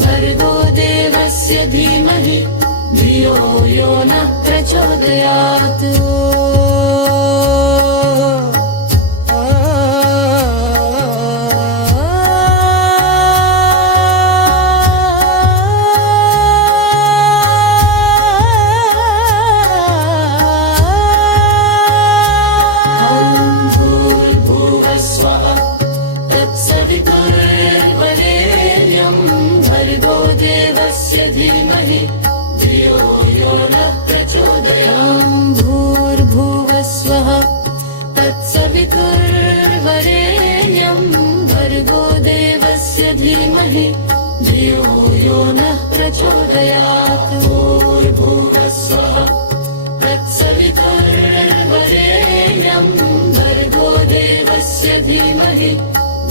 भर्गो देवस्य धीमहि धियो यो नः प्रचोदयात् धीमहि धियो यो नः प्रचोदयात् भूर्भुवः स्वः तत्सवितुर्वरेण्यं भर्गो देवस्य धीमहि धियो यो नः प्रचोदयात् भूर्भुवः स्वः तत्सवितुर्वरेण्यं भर्गो देवस्य धीमहि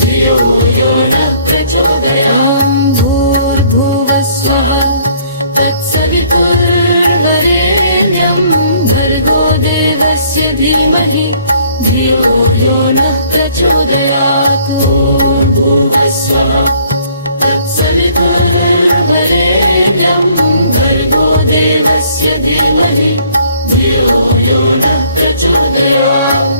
धियो यो नः प्रचोदयात् भूर्भुवः स्वः तत्सवितुर्वरेण्यं भर्गो देवस्य धीमहि धियो यो नः प्रचोदयात् भूर्भुवः स्वः तत्सवितुर्वरेण्यं भर्गो देवस्य धीमहि धियो यो नः प्रचोदयात्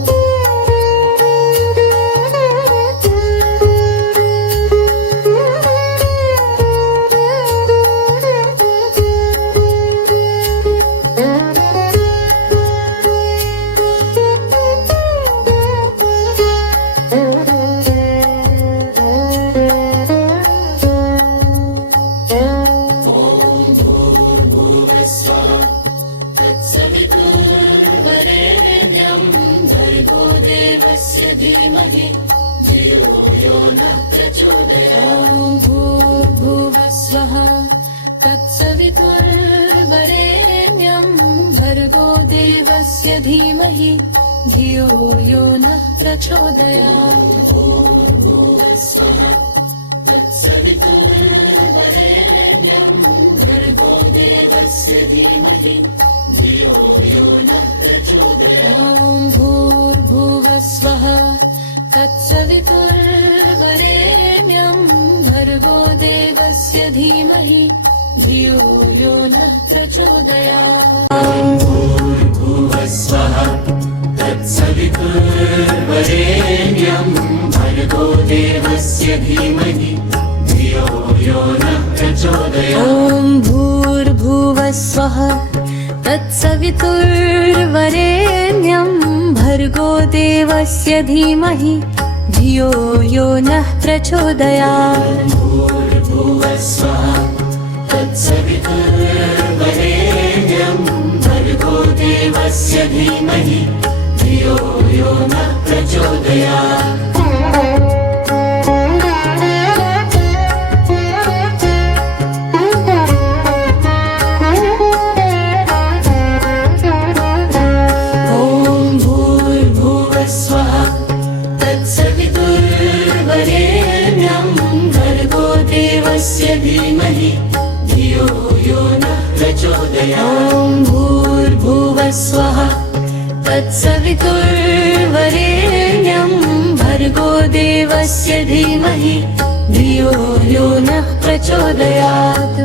धीमहि धियो यो नः प्रचोदयात् भूर्भुवः स्वः तत्सवितुर्वरेण्यं भर्गो देवस्य धीमहि धियो यो नः प्रचोदयात् भूर्भुवः स्वः तत्सवितुर्वरेण्यं भर्गो देवस्य धीमहि धियो यो नः प्रचोदयात् भूर्भुवः स्वः तत्सवितुर्वरेण्यं भर्गो देवस्य धीमहि धियो यो नः प्रचोदयात् भूर्भुवः स्वः तत्सवितुर्वरेण्यं भर्गो देवस्य धीमहि धियो यो नः प्रचोदयात् भूर्भुवः स्वः तत्सवितुर्वरेण्यं भर्गो देवस्य धीमहि धियो यो नः प्रचोदयात् भूर्भुवः स्वः तत्सवितुर्वरेण्यं भर्गो देवस्य धीमहि धियो यो नः प्रचोदयात् धीमहि धियो यो नः प्रचोदयात् भूर्भुवः स्वः तत्सवितुर्वरेण्यं भर्गो देवस्य धीमहि धियो यो नः प्रचोदयात्।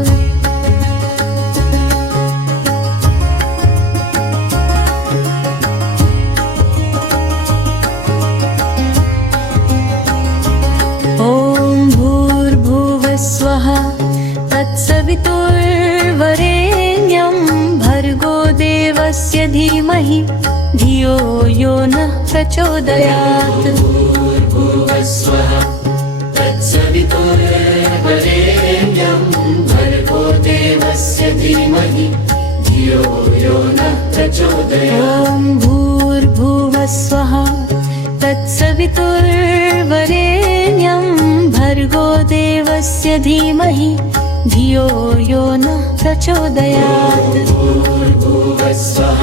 ॐ भूर्भुवः स्वः तत्सवितुर्वरेण्यं भर्गो देवस्य धीमहि धियो यो नः प्रचोदयात्। भूर्भुवः स्वः तत्सवितुर्वरेण्यं भर्गो देवस्य धीमहि धियो यो नः प्रचोदयात्। ॐ भूर्भुवः स्वः तत्सवितुर्वरेण्यं भर्गो देवस्य धीमहि धियो यो नः प्रचोदयात्। भूर्भुवः स्वः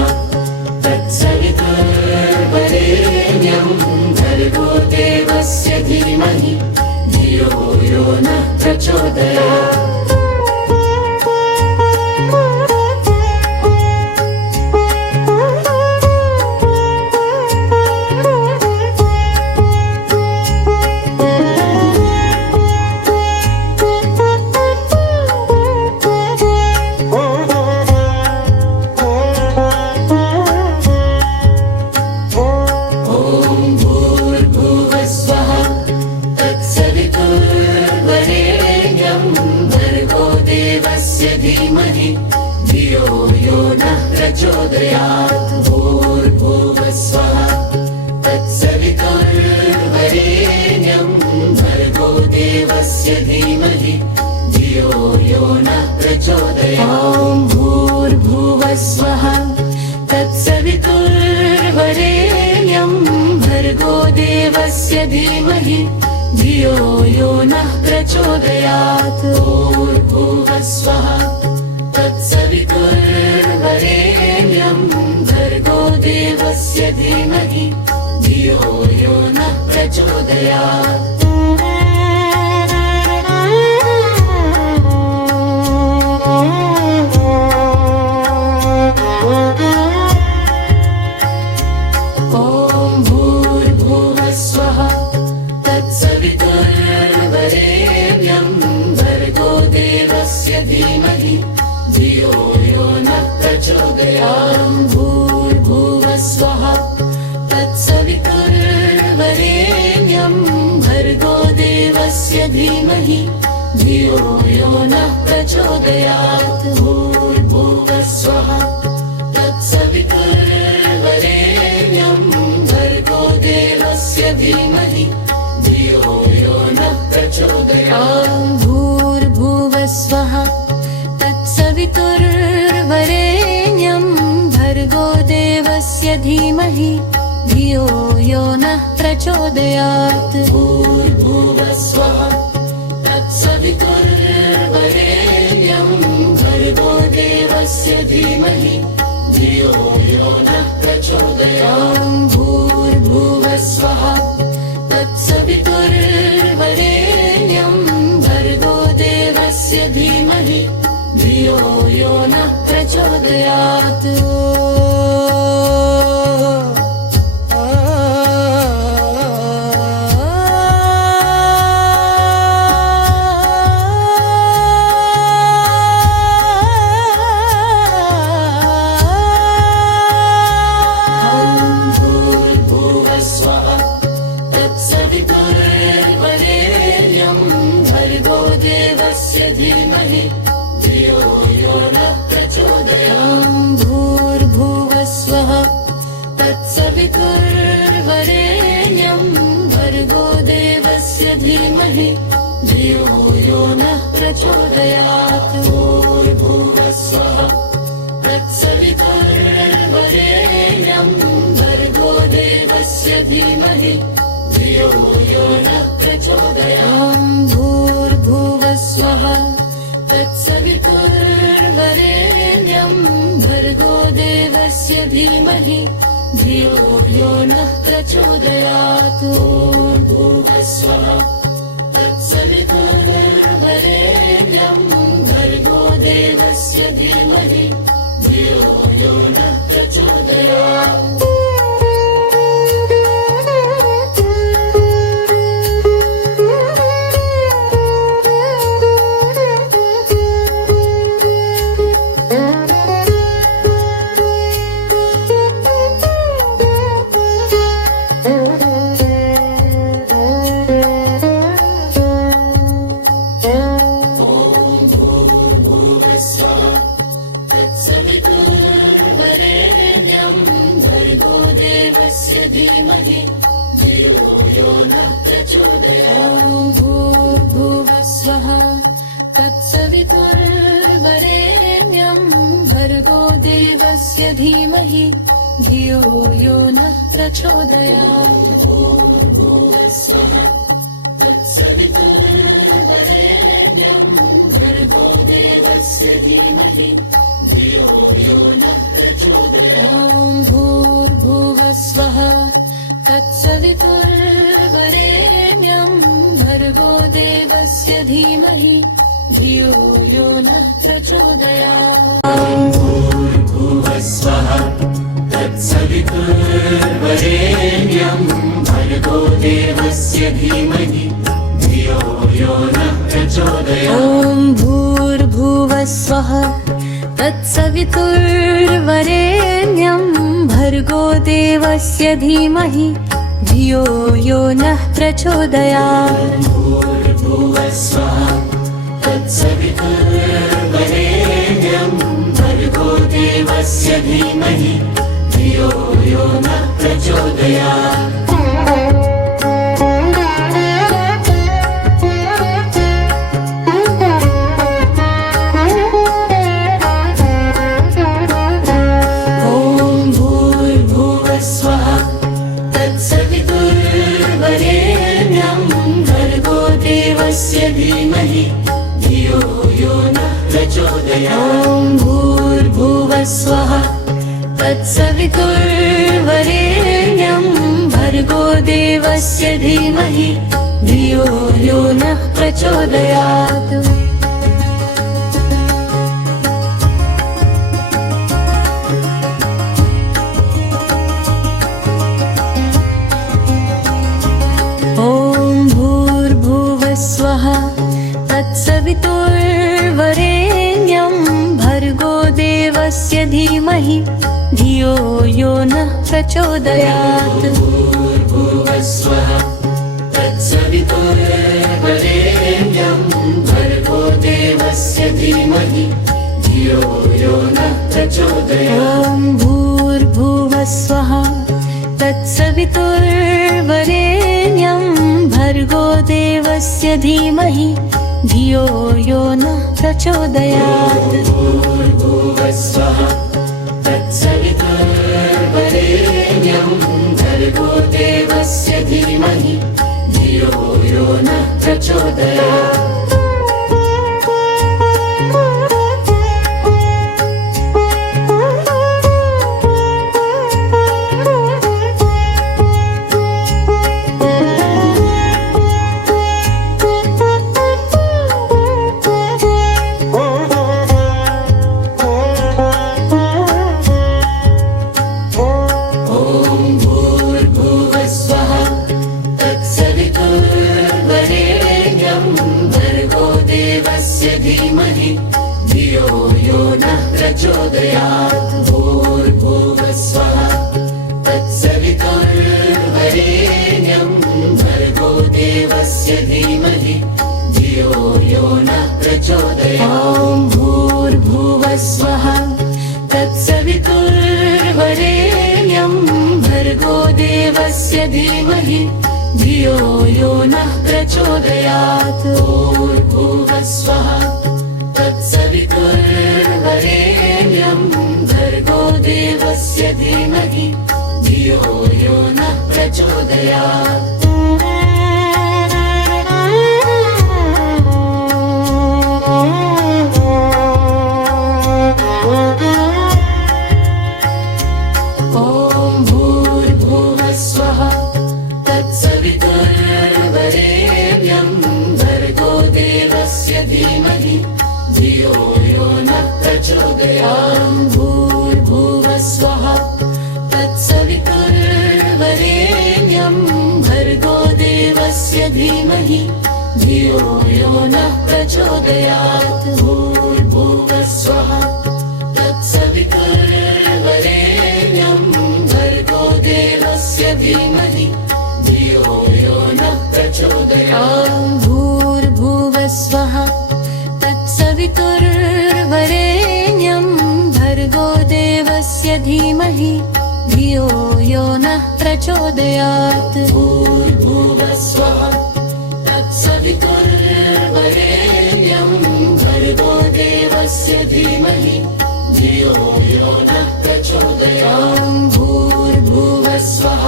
तत्सवितुर्वरेण्यं भर्गो देवस्य धीमहि धियो यो नः प्रचोदयात्। धीमहि धियो यो नः प्रचोदयात्। भूर्भुवः स्वः तत्सवितुर्वरेण्यं भर्गो देवस्य धीमहि धियो यो नः प्रचोदयात्। ॐ भूर्भुवः स्वः तत्सवितुर्वरेण्यं भर्गो देवस्य धीमहि धियो यो नः प्रचोदयात्। भूर्भुवः स्वः तत्सवितुर्वरेण्यं भर्गो देवस्य धीमहि धियो यो नः प्रचोदयात्। ॐ भूर्भुवः स्वः तत्सवितुर्वरेण्यं भर्गो देवस्य धीमहि धियो यो नः प्रचोदयात्। भूर्भुवः स्वः तत्सवितुर्वरेण्यं भर्गो देवस्य धीमहि धियो यो नः प्रचोदयात्। भूर्भुवः स्वः तत्सवितुर्वरेण्यं भर्गो देवस्य धीमहि धियो यो नः प्रचोदयात्। भूर्भुवः स्वः तत्सवितुर्वरेण्यं भर्गो देवस्य धीमहि धियो यो नः प्रचोदयात्। भूर्भुवः स्वः तत्सवितुर्वरेण्यं भर्गो देवस्य धीमहि धियो यो नः प्रचोदयात्। भूर्भुवः स्वः तत्सवितुर्वरेण्यं भर्गो देवस्य धीमहि धियो यो नः प्रचोदयात्। भूर्भुवः स्वः तत्सवितुर्वरेण्यं भर्गो देवस्य धीमहि धियो यो नः प्रचोदयात्। भूर्भुवः स्वः तत्सवितुर्वरेण्यं भर्गो देवस्य धीमहि धियो यो नः प्रचोदयात्। भूर्भुवः स्वः तत्सवितुर्वरेण्यं भर्गो देवस्य धीमहि धियो यो नः प्रचोदयात्। भूर्भुवः स्वः तत्सवितुर्वरेण्यं भर्गो देवस्य धीमहि धियो यो नः प्रचोदयात्। भूर्भुवः स्वः तत्सवितुर्वरेण्यं भर्गो देवस्य धीमहि धियो यो नः प्रचोदयात्। देवस्य धीमहि धियो यो नः प्रचोदयात्। ॐ भूर्भुवः स्वः तत्सवितुर्वरेण्यं भर्गो देवस्य धीमहि धियो यो नः प्रचोदयात्। भूर्भुवः स्वः तत्सवितुर्वरेण्यं भर्गो देवस्य धीमहि धियो यो नः प्रचोदयात्। ॐ भूर्भुवः स्वः तत्सवितुर्वरेण्यं भर्गो देवस्य धीमहि धियो यो नः प्रचोदयात्। भूर्भुवः स्वः तत्सवितुर्वरेण्यं भर्गो देवस्य धीमहि धियो यो नः प्रचोदयात्। ॐ भूर्भुवः स्वः तत्सवितुर्वरेण्यं भर्गो देवस्य धीमहि धियो यो नः प्रचोदयात्। भूर्भुवः स्वः तत्सवितुर्वरेण्यं भर्गो देवस्य धीमहि धियो यो नः प्रचोदयात्। धीमहि धियो यो नः प्रचोदयात्। ॐ भूर्भुवः स्वः तत्सवितुर्वरेण्यं भर्गो देवस्य धीमहि धियो यो नः प्रचोदयात्। स्वः तत्सवितुर्वरेण्यं भर्गो देवस्य धीमहि धियो यो नः प्रचोदयात्। भूर्भुवः स्वः तत्सवितुर्वरेण्यं भर्गो देवस्य धीमहि धियो यो नः प्रचोदयात्। ॐ भूर्भुवः स्वः तत्सवितुर्वरेण्यं भर्गो देवस्य धीमहि धियो यो नः प्रचोदयात्। भूर्भुवः स्वः तत्सवितुर्वरेण्यं भर्गो देवस्य धीमहि धियो यो नः प्रचोदयात्। धीमहि धियो यो नः प्रचोदयात्। भूर्भुवः स्वः तत्सवितुर्वरेण्यं भर्गो देवस्य धीमहि धियो यो नः प्रचोदयात्। ॐ भूर्भुवः स्वः तत्सवितुर्वरेण्यं भर्गो देवस्य धीमहि धियो यो नः प्रचोदयात्। भूर्भुवः स्वः तत्सवितुर्वरेण्यं भर्गो देवस्य धीमहि धियो यो नः प्रचोदयात्। ॐ भूर्भुवः स्वः तत्सवितुर्वरेण्यं भर्गो देवस्य धीमहि धियो यो नः प्रचोदयात्। भूर्भुवः स्वः तत्सवितुर्वरेण्यं भर्गो देवस्य धीमहि धियो यो नः प्रचोदयात्। भूर्भुवः स्वः तत्सवितुर्वरेण्यं भर्गो देवस्य धीमहि धियो यो नः प्रचोदयात्। भूर्भुवः स्वः तत्सवितुर्वरेण्यं भर्गो देवस्य धीमहि धियो यो नः प्रचोदयात् भूर्भुवस्वः तत्सवितुर्वरेण्यं भर्गो देवस्य धीमहि धियो यो नः प्रचोदयात् ॐ भूर्भुवस्वः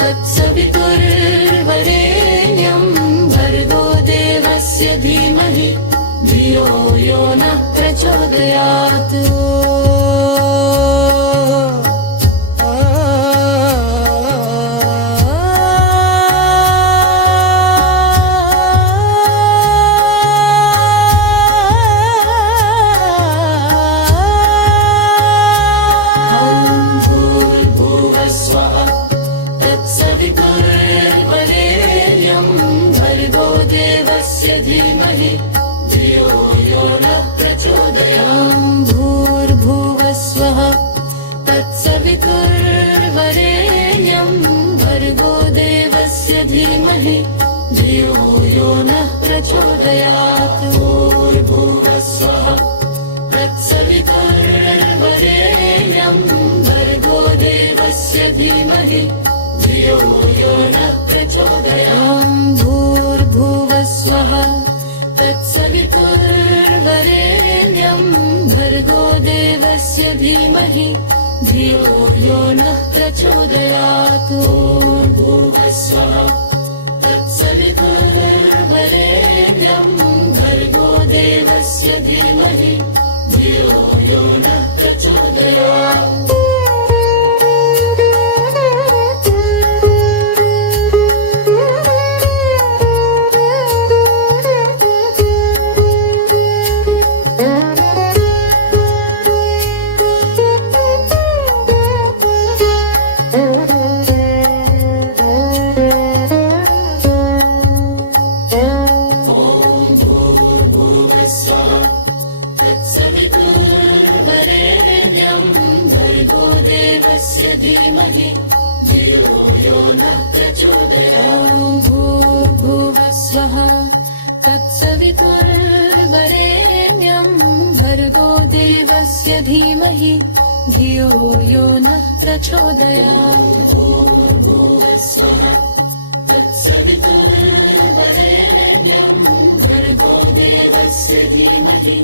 तत्सवितुर्वरेण्यं भर्गो देवस्य धीमहि धियो यो नः प्रचोदयात् तत्सवितुर्वरेण्यं भर्गो देवस्य धीमहि धियो यो नः प्रचोदयात् भूर्भुवस्वः तत्सवितुर्वरेण्यं भर्गो देवस्य धीमहि धियो यो नः प्रचोदयात् भूर्भुवस्वः तत्सवितुर्वरेण्यं भर्गो देवस्य धीमहि धियो यो नः प्रचोदयात् भूर्भुवस्वः तत्सवितुर्वरेण्यं भर्गो देवस्य धीमहि धियो यो नः प्रचोदयात् भूर्भुवस्वः तत्सवितुर्वरेण्यं भर्गो देवस्य धीमहि धियो यो नः प्रचोदयात् तत्सवितुर्वरेण्यं भर्गो देवस्य धीमहि धियो यो नः प्रचोदयात् भूर्भुवस्वः तत्सवितुर्वरेण्यं भर्गो देवस्य धीमहि धियो यो नः प्रचोदयात् भूर्भुवस्वः तत्सवितुर्वरेण्यं भर्गो देवस्य धीमहि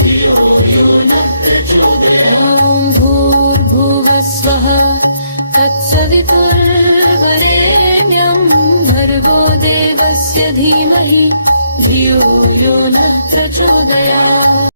धियो यो नः प्रचोदयात् भूर्भुवस्वः तत्सवितुर्वरेण्यं भर्गो देवस्य धीमहि धियो यो नः प्रचोदयात्।